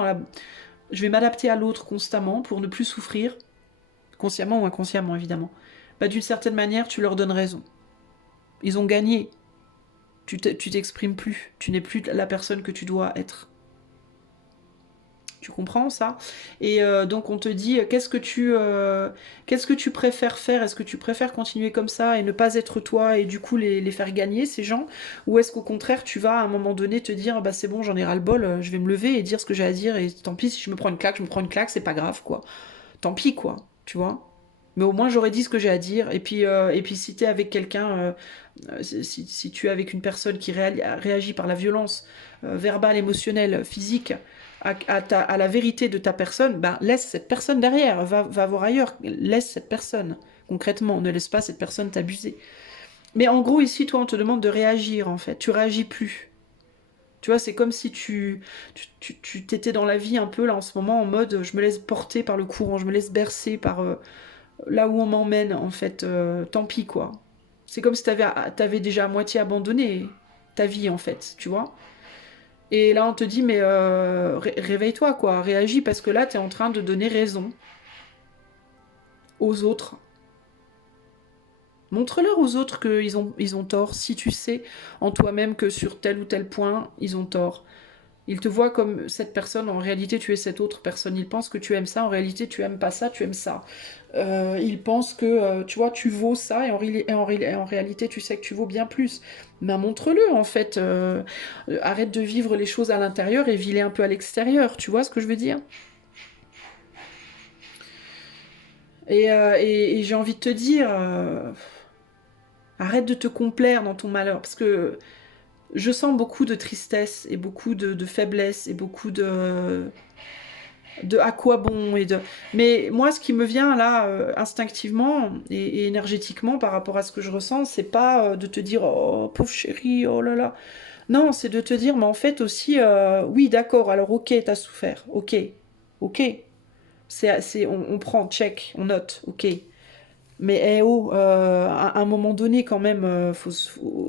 je vais m'adapter à l'autre constamment pour ne plus souffrir, consciemment ou inconsciemment, évidemment, bah, d'une certaine manière, tu leur donnes raison. Ils ont gagné. Tu t'exprimes plus. Tu n'es plus la personne que tu dois être. Tu comprends ça? Et donc on te dit qu'est-ce que tu préfères faire? Est-ce que tu préfères continuer comme ça et ne pas être toi et du coup les faire gagner ces gens? Ou est-ce qu'au contraire tu vas à un moment donné te dire bah c'est bon j'en ai ras le bol, je vais me lever et dire ce que j'ai à dire et tant pis si je me prends une claque, je me prends une claque, c'est pas grave quoi. Tant pis quoi, tu vois? Mais au moins j'aurais dit ce que j'ai à dire. Et puis si t'es avec quelqu'un, si tu es avec une personne qui réagit par la violence verbale, émotionnelle, physique, à la vérité de ta personne, ben, laisse cette personne derrière, va voir ailleurs, laisse cette personne. Concrètement, ne laisse pas cette personne t'abuser. Mais en gros, ici, toi, on te demande de réagir, en fait. Tu réagis plus. Tu vois, c'est comme si tu t'étais dans la vie un peu, là, en ce moment, en mode, je me laisse porter par le courant, je me laisse bercer par là où on m'emmène, en fait. Tant pis, quoi. C'est comme si t'avais déjà à moitié abandonné ta vie, en fait, tu vois. Et là, on te dit, mais réveille-toi, quoi, réagis, parce que là, t'es en train de donner raison aux autres. Montre-leur aux autres ils ont tort, si tu sais en toi-même que sur tel ou tel point, ils ont tort. Ils te voient comme cette personne, en réalité tu es cette autre personne. Ils pensent que tu aimes ça, en réalité tu aimes pas ça, tu aimes ça. Ils pensent que, tu vois, tu vaux ça, en réalité tu sais que tu vaux bien plus. Mais montre-le en fait. Arrête de vivre les choses à l'intérieur et vis-les un peu à l'extérieur, tu vois ce que je veux dire? Et j'ai envie de te dire, arrête de te complaire dans ton malheur, parce que je sens beaucoup de tristesse et beaucoup de faiblesse et beaucoup de à quoi bon et de. Mais moi, ce qui me vient là instinctivement et énergétiquement par rapport à ce que je ressens, c'est pas de te dire oh pauvre chérie, oh là là. Non, c'est de te dire, mais en fait aussi, oui, d'accord. Alors ok, t'as souffert, ok, ok. On prend, check, on note, ok. Mais eh oh, à un moment donné quand même,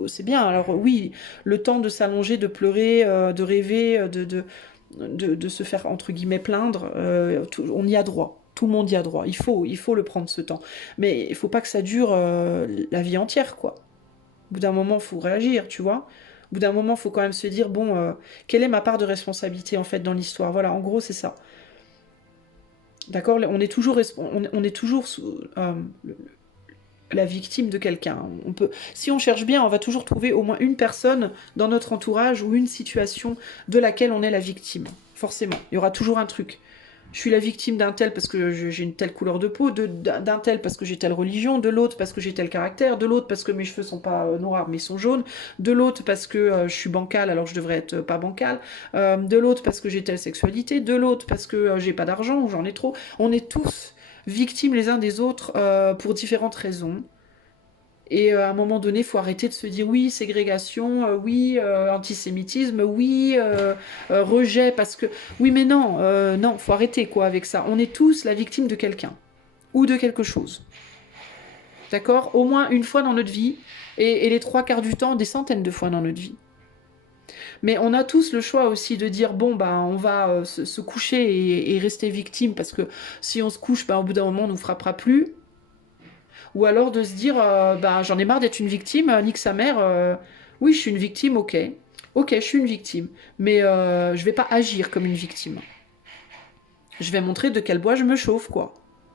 c'est bien. Alors oui, le temps de s'allonger, de pleurer, de rêver, de se faire entre guillemets plaindre, on y a droit. Tout le monde y a droit. Il faut le prendre ce temps. Mais il faut pas que ça dure la vie entière, quoi. Au bout d'un moment, il faut réagir, tu vois. Au bout d'un moment, il faut quand même se dire, bon, quelle est ma part de responsabilité en fait dans l'histoire. Voilà, en gros, c'est ça. D'accord. On est toujours la victime de quelqu'un. Si on cherche bien, on va toujours trouver au moins une personne dans notre entourage ou une situation de laquelle on est la victime. Forcément, il y aura toujours un truc. Je suis la victime d'un tel parce que j'ai une telle couleur de peau, d'un tel parce que j'ai telle religion, de l'autre parce que j'ai tel caractère, de l'autre parce que mes cheveux sont pas noirs mais sont jaunes, de l'autre parce que je suis bancale alors je devrais être pas bancale, de l'autre parce que j'ai telle sexualité, de l'autre parce que j'ai pas d'argent ou j'en ai trop. On est tous victimes les uns des autres pour différentes raisons. Et à un moment donné, il faut arrêter de se dire oui, ségrégation, oui, antisémitisme, oui, rejet, parce que... Oui, mais non, non, faut arrêter quoi avec ça. On est tous la victime de quelqu'un ou de quelque chose. D'accord. Au moins une fois dans notre vie, et les trois quarts du temps, des centaines de fois dans notre vie. Mais on a tous le choix aussi de dire bon, bah, on va se coucher et rester victime, parce que si on se couche, bah, au bout d'un moment, on ne nous frappera plus. Ou alors de se dire, bah, j'en ai marre d'être une victime, nique sa mère, oui, je suis une victime, ok. Ok, je suis une victime. Mais je vais pas agir comme une victime. Je vais montrer de quel bois je me chauffe, quoi.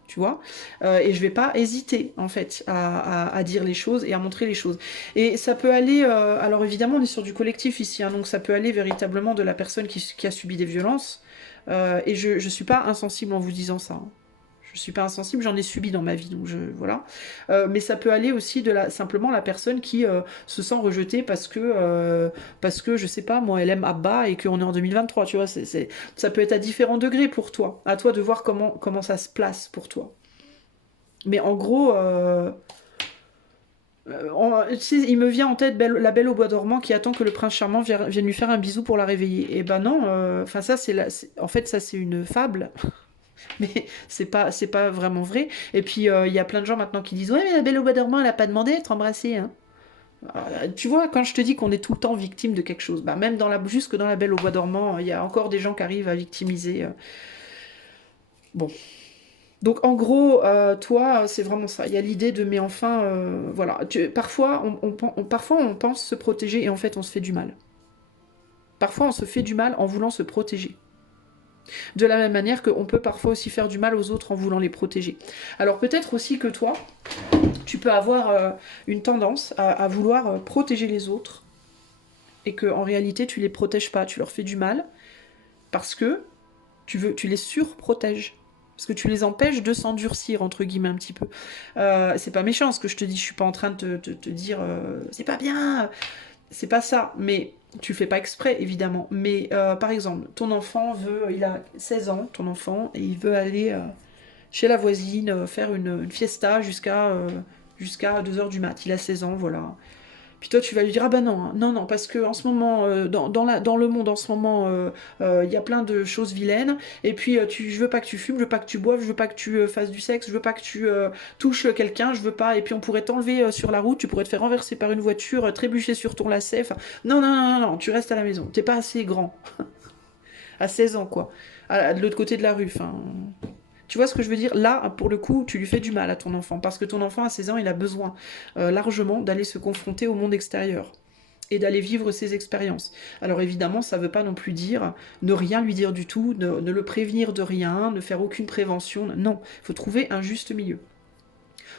Tu vois. Et je vais pas hésiter, en fait, à dire les choses et à montrer les choses. Et ça peut aller... alors évidemment, on est sur du collectif ici, hein, donc ça peut aller véritablement de la personne qui a subi des violences. Et je suis pas insensible en vous disant ça, hein. Je suis pas insensible, j'en ai subi dans ma vie, donc voilà. Mais ça peut aller aussi simplement la personne qui se sent rejetée parce que je sais pas, moi, elle aime Abba et qu'on est en 2023, tu vois. Ça peut être à différents degrés pour toi. À toi de voir comment ça se place pour toi. Mais en gros, tu sais, il me vient en tête la Belle au bois dormant qui attend que le prince charmant vienne lui faire un bisou pour la réveiller. Et ben non, enfin ça en fait ça c'est une fable. Mais c'est pas vraiment vrai. Et puis il y a plein de gens maintenant qui disent ouais mais la Belle au bois dormant elle a pas demandé à être embrassée, hein. Tu vois, quand je te dis qu'on est tout le temps victime de quelque chose, bah même jusque dans la Belle au bois dormant, il y a encore des gens qui arrivent à victimiser. Bon. Donc en gros, toi, c'est vraiment ça. Il y a l'idée de mais enfin, voilà. Parfois, parfois on pense se protéger et en fait on se fait du mal. Parfois on se fait du mal en voulant se protéger. De la même manière qu'on peut parfois aussi faire du mal aux autres en voulant les protéger. Alors peut-être aussi que toi, tu peux avoir une tendance à vouloir protéger les autres et que en réalité tu les protèges pas, tu leur fais du mal parce que tu les surprotèges. Parce que tu les empêches de s'endurcir, entre guillemets, un petit peu. C'est pas méchant ce que je te dis, je suis pas en train de te dire c'est pas bien, c'est pas ça, mais tu fais pas exprès, évidemment. Mais par exemple, ton enfant il a 16 ans, ton enfant, et il veut aller chez la voisine faire une fiesta jusqu'à 2 heures du mat. Il a 16 ans, voilà. Puis toi, tu vas lui dire, ah ben non, hein, non, non, parce que en ce moment, dans le monde, en ce moment, il y a plein de choses vilaines, et puis je veux pas que tu fumes, je veux pas que tu boives, je veux pas que tu fasses du sexe, je veux pas que tu touches quelqu'un, je veux pas, et puis on pourrait t'enlever sur la route, tu pourrais te faire renverser par une voiture, trébucher sur ton lacet, enfin, non, non, non, non, non, tu restes à la maison, t'es pas assez grand, à 16 ans, quoi, de l'autre côté de la rue, enfin... Tu vois ce que je veux dire? Là, pour le coup, tu lui fais du mal à ton enfant, parce que ton enfant, à 16 ans, il a besoin largement d'aller se confronter au monde extérieur et d'aller vivre ses expériences. Alors évidemment, ça ne veut pas non plus dire ne rien lui dire du tout, ne le prévenir de rien, ne faire aucune prévention. Non, il faut trouver un juste milieu.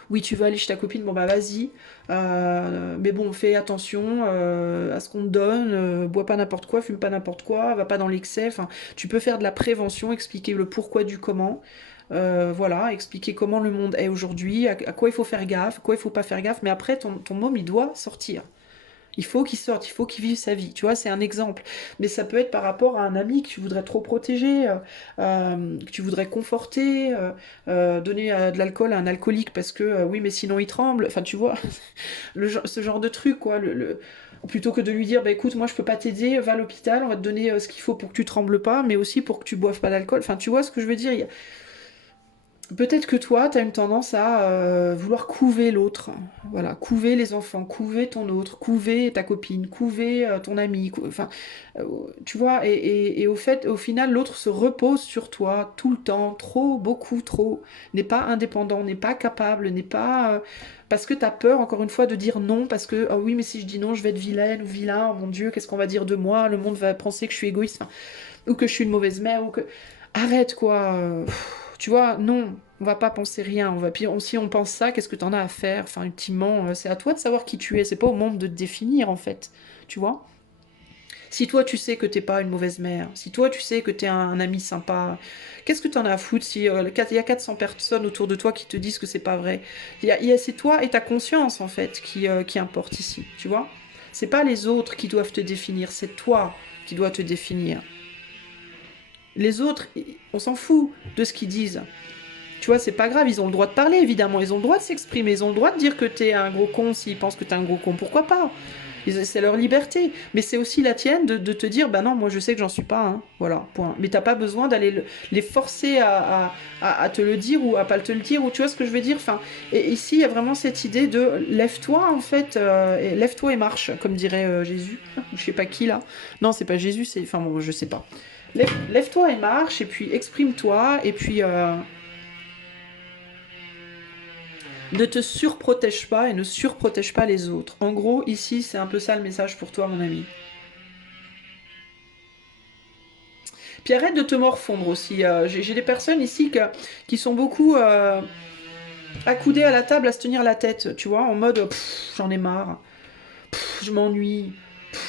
Oui, tu veux aller chez ta copine, bon bah vas-y, mais bon, fais attention à ce qu'on te donne, bois pas n'importe quoi, fume pas n'importe quoi, va pas dans l'excès, enfin, tu peux faire de la prévention, expliquer le pourquoi du comment, voilà, expliquer comment le monde est aujourd'hui, à quoi il faut faire gaffe, à quoi il faut pas faire gaffe, mais après, ton môme, il doit sortir. Il faut qu'il sorte, il faut qu'il vive sa vie. Tu vois, c'est un exemple. Mais ça peut être par rapport à un ami que tu voudrais trop protéger, que tu voudrais conforter, donner de l'alcool à un alcoolique parce que oui, mais sinon il tremble. Enfin, tu vois, ce genre de truc, quoi. Plutôt que de lui dire, bah écoute, moi je peux pas t'aider, va à l'hôpital, on va te donner ce qu'il faut pour que tu trembles pas, mais aussi pour que tu boives pas d'alcool. Enfin, tu vois ce que je veux dire? Peut-être que toi, tu as une tendance à vouloir couver l'autre. Voilà, couver les enfants, couver ton autre, couver ta copine, couver ton ami. Enfin, euh, tu vois, et au final, l'autre se repose sur toi tout le temps, trop, beaucoup trop, n'est pas indépendant, n'est pas capable, n'est pas... parce que tu as peur, encore une fois, de dire non, parce que, ah oui, mais si je dis non, je vais être vilaine ou vilain, oh mon Dieu, qu'est-ce qu'on va dire de moi? Le monde va penser que je suis égoïste, enfin, ou que je suis une mauvaise mère, ou que... Arrête, quoi. Tu vois, non, on va pas penser rien. Si on pense ça, qu'est-ce que t'en as à faire? Enfin, ultimement, c'est à toi de savoir qui tu es. C'est pas au monde de te définir, en fait. Tu vois? Si toi, tu sais que t'es pas une mauvaise mère, si toi, tu sais que t'es un ami sympa, qu'est-ce que t'en as à foutre si il y a 400 personnes autour de toi qui te disent que c'est pas vrai? C'est toi et ta conscience, en fait, qui importe ici. Tu vois? C'est pas les autres qui doivent te définir, c'est toi qui dois te définir. Les autres, on s'en fout de ce qu'ils disent. Tu vois, c'est pas grave, ils ont le droit de parler, évidemment, ils ont le droit de s'exprimer, ils ont le droit de dire que t'es un gros con s'ils pensent que t'es un gros con, pourquoi pas? C'est leur liberté, mais c'est aussi la tienne de te dire, bah non, moi je sais que j'en suis pas, hein. Voilà, point. Mais t'as pas besoin d'aller les forcer à te le dire ou à pas te le dire, ou tu vois ce que je veux dire, enfin, et ici il y a vraiment cette idée de lève-toi en fait, lève-toi et marche, comme dirait Jésus, ou je sais pas qui là, non c'est pas Jésus, c'est, enfin bon, je sais pas. Lève-toi et marche, et puis exprime-toi, et puis ne te surprotège pas et ne surprotège pas les autres. En gros, ici, c'est un peu ça le message pour toi, mon ami. Puis arrête de te morfondre aussi. J'ai des personnes ici qui sont beaucoup accoudées à la table à se tenir la tête, tu vois, en mode j'en ai marre, je m'ennuie,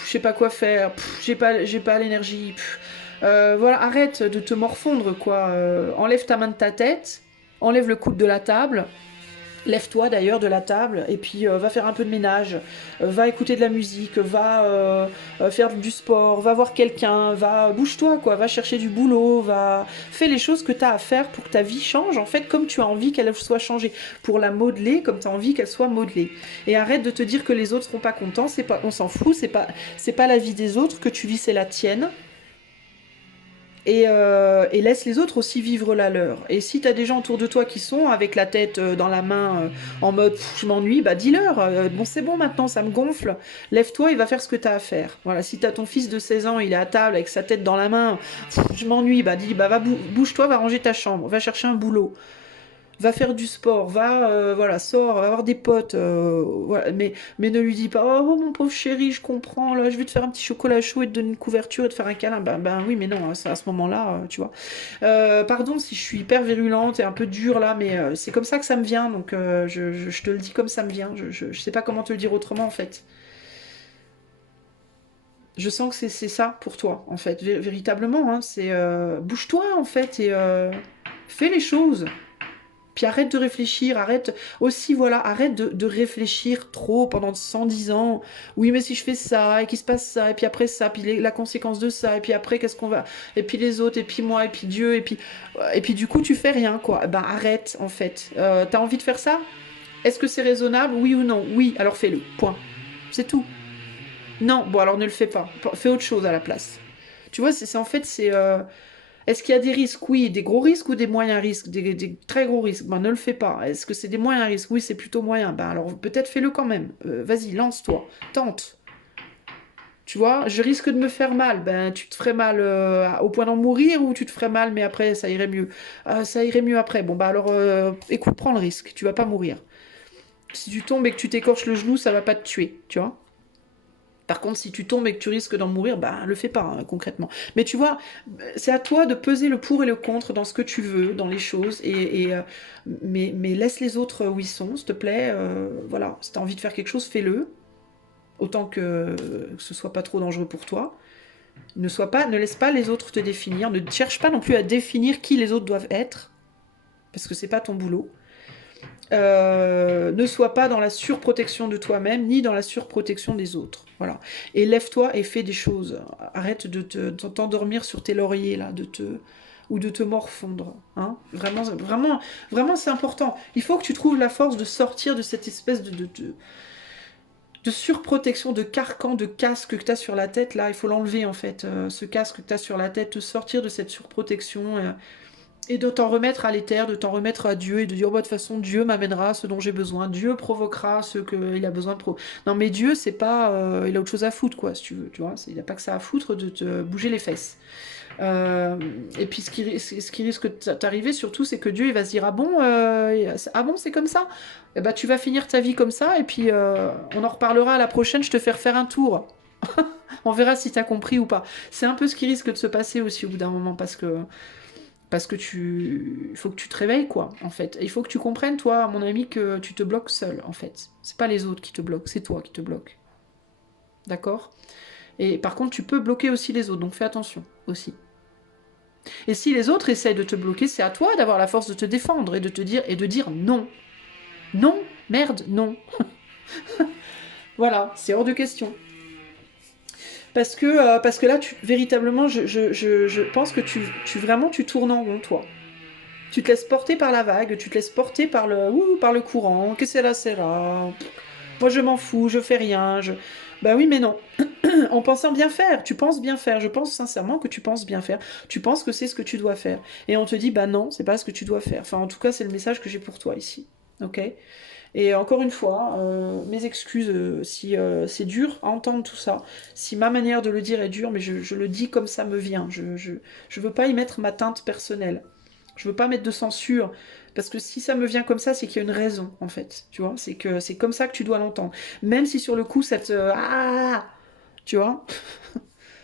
je sais pas quoi faire, j'ai pas l'énergie. Voilà, arrête de te morfondre, quoi. Enlève ta main de ta tête, enlève le coude de la table. Lève-toi d'ailleurs de la table et puis va faire un peu de ménage, va écouter de la musique, va faire du sport, va voir quelqu'un, va bouge-toi quoi, va chercher du boulot, va fais les choses que tu as à faire pour que ta vie change en fait comme tu as envie qu'elle soit changée, pour la modeler comme tu as envie qu'elle soit modelée. Et arrête de te dire que les autres seront pas contents, c'est pas on s'en fout, c'est pas la vie des autres que tu vis, c'est la tienne. Et laisse les autres aussi vivre la leur. Et si t'as des gens autour de toi qui sont avec la tête dans la main en mode je m'ennuie, bah dis-leur, bon c'est bon maintenant, ça me gonfle, lève-toi et va faire ce que t'as à faire. Voilà, si t'as ton fils de 16 ans, il est à table avec sa tête dans la main, je m'ennuie, bah dis, bah bouge-toi, va ranger ta chambre, va chercher un boulot. Va faire du sport, va, voilà, sors, va avoir des potes, voilà, mais ne lui dis pas, oh mon pauvre chéri, je comprends, là, je vais te faire un petit chocolat chaud et te donner une couverture et te faire un câlin. Ben oui, mais non, à ce moment-là, tu vois. Pardon si je suis hyper virulente et un peu dure là, mais c'est comme ça que ça me vient, donc je te le dis comme ça me vient. Je sais pas comment te le dire autrement en fait. Je sens que c'est ça pour toi, en fait, véritablement. Hein, c'est bouge-toi en fait et fais les choses. Puis arrête de réfléchir, arrête aussi, voilà, arrête de réfléchir trop pendant 110 ans. Oui, mais si je fais ça, et qu'il se passe ça, et puis après ça, puis la conséquence de ça, et puis après, qu'est-ce qu'on va. Et puis les autres, et puis moi, et puis Dieu, et puis du coup, tu fais rien, quoi. Ben arrête, en fait. T'as envie de faire ça? Est-ce que c'est raisonnable? Oui ou non? Oui, alors fais-le. Point. C'est tout. Non, bon, alors ne le fais pas. Fais autre chose à la place. Tu vois, en fait, c'est. Est-ce qu'il y a des risques? Oui, des gros risques ou des moyens risques? Des très gros risques. Ben, ne le fais pas. Est-ce que c'est des moyens risques? Oui, c'est plutôt moyen. Ben, alors peut-être fais-le quand même. Vas-y, lance-toi. Tente. Tu vois, je risque de me faire mal. Ben, tu te ferais mal au point d'en mourir ou tu te ferais mal, mais après, ça irait mieux. Ça irait mieux après. Bon, bah alors, écoute, prends le risque. Tu vas pas mourir. Si tu tombes et que tu t'écorches le genou, ça va pas te tuer. Tu vois? Par contre, si tu tombes et que tu risques d'en mourir, bah le fais pas hein, concrètement. Mais tu vois, c'est à toi de peser le pour et le contre dans ce que tu veux, dans les choses, mais laisse les autres où ils sont, s'il te plaît. Voilà, si t'as envie de faire quelque chose, fais-le, autant que ce soit pas trop dangereux pour toi. Ne laisse pas les autres te définir, ne cherche pas non plus à définir qui les autres doivent être, parce que c'est pas ton boulot. Ne sois pas dans la surprotection de toi-même, ni dans la surprotection des autres. Voilà. Et lève-toi et fais des choses. Arrête de t'endormir sur tes lauriers, là, ou de te morfondre. Hein. Vraiment, vraiment, vraiment, c'est important. Il faut que tu trouves la force de sortir de cette espèce de surprotection, de carcan, de casque que tu as sur la tête. Là, il faut l'enlever, en fait. Ce casque que tu as sur la tête, te sortir de cette surprotection. Et de t'en remettre à l'éther, de t'en remettre à Dieu et de dire, bah, de toute façon, Dieu m'amènera ce dont j'ai besoin. Dieu provoquera ce qu'il a besoin de Non, mais Dieu, c'est pas. Il a autre chose à foutre, quoi, si tu veux. Tu vois, il n'a pas que ça à foutre de te bouger les fesses. Et puis, ce qui risque de t'arriver, surtout, c'est que Dieu, il va se dire, ah bon, c'est comme ça. Et bah, tu vas finir ta vie comme ça, et puis on en reparlera à la prochaine, je te fais refaire un tour. On verra si t'as compris ou pas. C'est un peu ce qui risque de se passer aussi au bout d'un moment, parce que il faut que tu te réveilles, quoi, en fait. Il faut que tu comprennes, toi, mon ami, que tu te bloques seul, en fait. C'est pas les autres qui te bloquent, c'est toi qui te bloques. D'accord? Et par contre, tu peux bloquer aussi les autres, donc fais attention aussi. Et si les autres essayent de te bloquer, c'est à toi d'avoir la force de te défendre et de dire non. Non, merde, non. Voilà, c'est hors de question. Parce que là, véritablement, je pense que vraiment, tu tournes en rond, toi. Tu te laisses porter par la vague, tu te laisses porter par le courant. Que c'est là, c'est là. Moi, je m'en fous, je fais rien. Bah oui, mais non. En pensant bien faire, tu penses bien faire. Je pense sincèrement que tu penses bien faire. Tu penses que c'est ce que tu dois faire. Et on te dit, bah non, c'est pas ce que tu dois faire. Enfin, en tout cas, c'est le message que j'ai pour toi ici. Ok? Et encore une fois, mes excuses si c'est dur à entendre tout ça, si ma manière de le dire est dure, mais je le dis comme ça me vient. Je veux pas y mettre ma teinte personnelle. Je veux pas mettre de censure. Parce que si ça me vient comme ça, c'est qu'il y a une raison, en fait. Tu vois, c'est que c'est comme ça que tu dois l'entendre. Même si sur le coup, ça te. Ah, tu vois.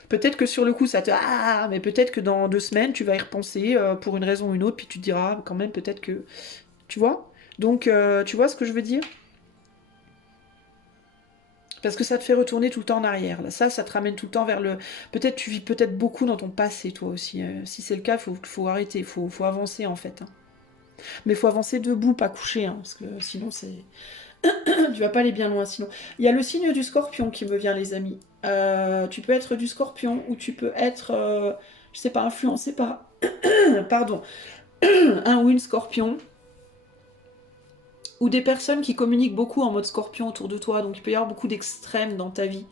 Peut-être que sur le coup, ça te. Ah, mais peut-être que dans 2 semaines, tu vas y repenser pour une raison ou une autre, puis tu te diras, quand même, peut-être que. Tu vois. Donc, tu vois ce que je veux dire? Parce que ça te fait retourner tout le temps en arrière. Là, ça te ramène tout le temps vers le. Peut-être tu vis peut-être beaucoup dans ton passé, toi aussi. Si c'est le cas, faut arrêter, faut avancer en fait. Hein. Mais faut avancer debout, pas couché, hein, parce que sinon c'est. Tu vas pas aller bien loin sinon. Il y a le signe du scorpion qui me vient, les amis. Tu peux être du scorpion ou tu peux être, je sais pas, influencé par, pardon, un ou une scorpion. Ou des personnes qui communiquent beaucoup en mode scorpion autour de toi. Donc il peut y avoir beaucoup d'extrêmes dans ta vie.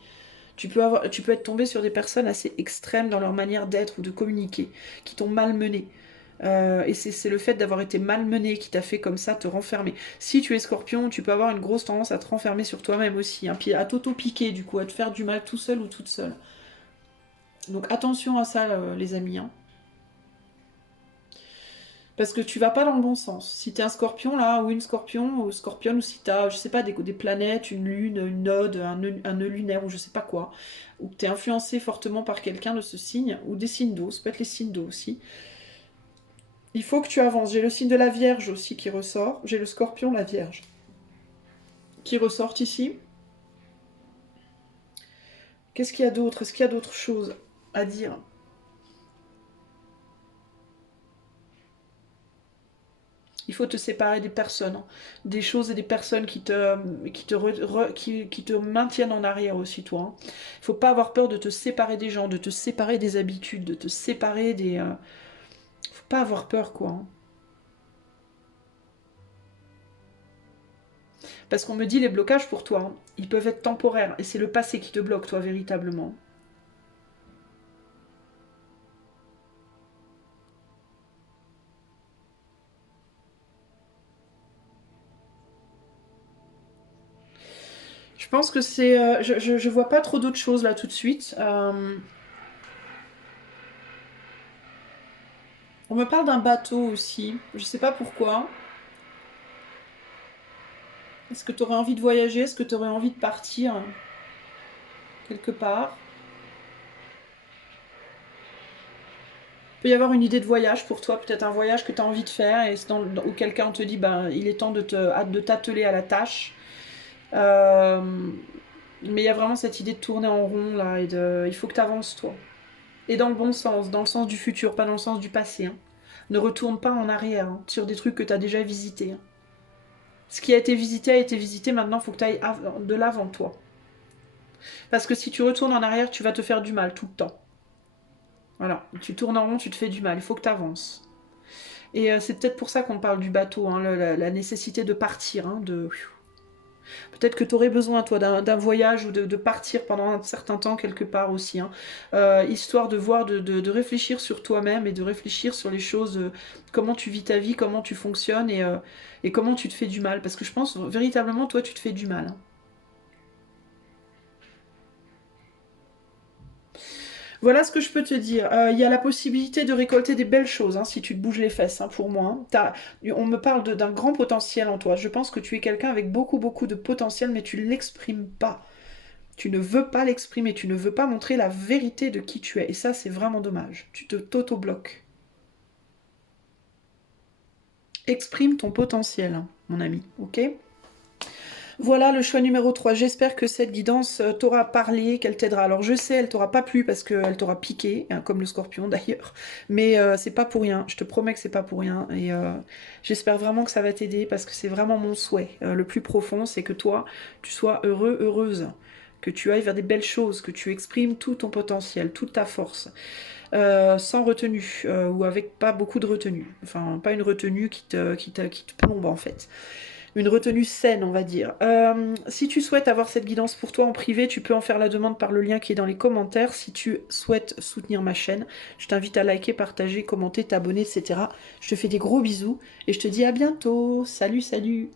Tu peux être tombé sur des personnes assez extrêmes dans leur manière d'être ou de communiquer, qui t'ont malmené. Et c'est le fait d'avoir été malmené qui t'a fait comme ça te renfermer. Si tu es scorpion, tu peux avoir une grosse tendance à te renfermer sur toi-même aussi, hein, puis à t'auto-piquer du coup, à te faire du mal tout seul ou toute seule. Donc attention à ça, les amis. Hein. Parce que tu vas pas dans le bon sens. Si t'es un scorpion là, ou une scorpion, ou scorpionne, ou si t'as, je sais pas, des planètes, une lune, une node, un nœud lunaire, ou je sais pas quoi, ou que t'es influencé fortement par quelqu'un de ce signe, ou des signes d'eau, ça peut être les signes d'eau aussi. Il faut que tu avances. J'ai le signe de la Vierge aussi qui ressort. J'ai le scorpion, la Vierge, qui ressortent ici. Qu'est-ce qu'il y a d'autre? Est-ce qu'il y a d'autres choses à dire? Il faut te séparer des personnes, hein. Des choses et des personnes qui te maintiennent en arrière aussi, toi. Hein. Il faut pas avoir peur de te séparer des gens, de te séparer des habitudes, de te séparer des... Faut pas avoir peur, quoi. Hein. Parce qu'on me dit les blocages pour toi, hein, ils peuvent être temporaires. Et c'est le passé qui te bloque, toi, véritablement. Je pense que c'est... je vois pas trop d'autres choses là tout de suite. On me parle d'un bateau aussi. Je sais pas pourquoi. Est-ce que tu aurais envie de voyager? Est-ce que tu aurais envie de partir quelque part? Il peut y avoir une idée de voyage pour toi, peut-être un voyage que tu as envie de faire et où quelqu'un te dit ben, il est temps de t'atteler à la tâche. Euh, mais il y a vraiment cette idée de tourner en rond là il faut que tu avances toi. Et dans le bon sens, dans le sens du futur, pas dans le sens du passé. Hein. Ne retourne pas en arrière hein, sur des trucs que tu as déjà visités. Hein. Ce qui a été visité, maintenant il faut que tu ailles de l'avant toi. Parce que si tu retournes en arrière, tu vas te faire du mal tout le temps. Voilà, tu tournes en rond, tu te fais du mal, il faut que tu avances. Et c'est peut-être pour ça qu'on parle du bateau, hein, la nécessité de partir, hein, de... Peut-être que tu aurais besoin, toi, d'un voyage ou de partir pendant un certain temps quelque part aussi, hein, histoire de voir, de réfléchir sur toi-même et de réfléchir sur les choses, comment tu vis ta vie, comment tu fonctionnes et comment tu te fais du mal. Parce que je pense véritablement, toi, tu te fais du mal. Hein. Voilà ce que je peux te dire. Il y a la possibilité de récolter des belles choses hein, si tu te bouges les fesses, hein, pour moi. Hein. On me parle d'un grand potentiel en toi. Je pense que tu es quelqu'un avec beaucoup, beaucoup de potentiel, mais tu ne l'exprimes pas. Tu ne veux pas l'exprimer, tu ne veux pas montrer la vérité de qui tu es. Et ça, c'est vraiment dommage. Tu te t'auto-bloques. Exprime ton potentiel, hein, mon ami, ok? Voilà le choix numéro 3. J'espère que cette guidance t'aura parlé, qu'elle t'aidera. Alors je sais, elle t'aura pas plu parce qu'elle t'aura piqué, hein, comme le scorpion d'ailleurs. Mais c'est pas pour rien. Je te promets que c'est pas pour rien. Et j'espère vraiment que ça va t'aider parce que c'est vraiment mon souhait. Le plus profond, c'est que toi, tu sois heureux, heureuse. Que tu ailles vers des belles choses, que tu exprimes tout ton potentiel, toute ta force. Sans retenue ou avec pas beaucoup de retenue. Enfin, pas une retenue qui te plombe en fait. Une retenue saine, on va dire. Si tu souhaites avoir cette guidance pour toi en privé, tu peux en faire la demande par le lien qui est dans les commentaires. Si tu souhaites soutenir ma chaîne, je t'invite à liker, partager, commenter, t'abonner, etc. Je te fais des gros bisous et je te dis à bientôt. Salut, salut!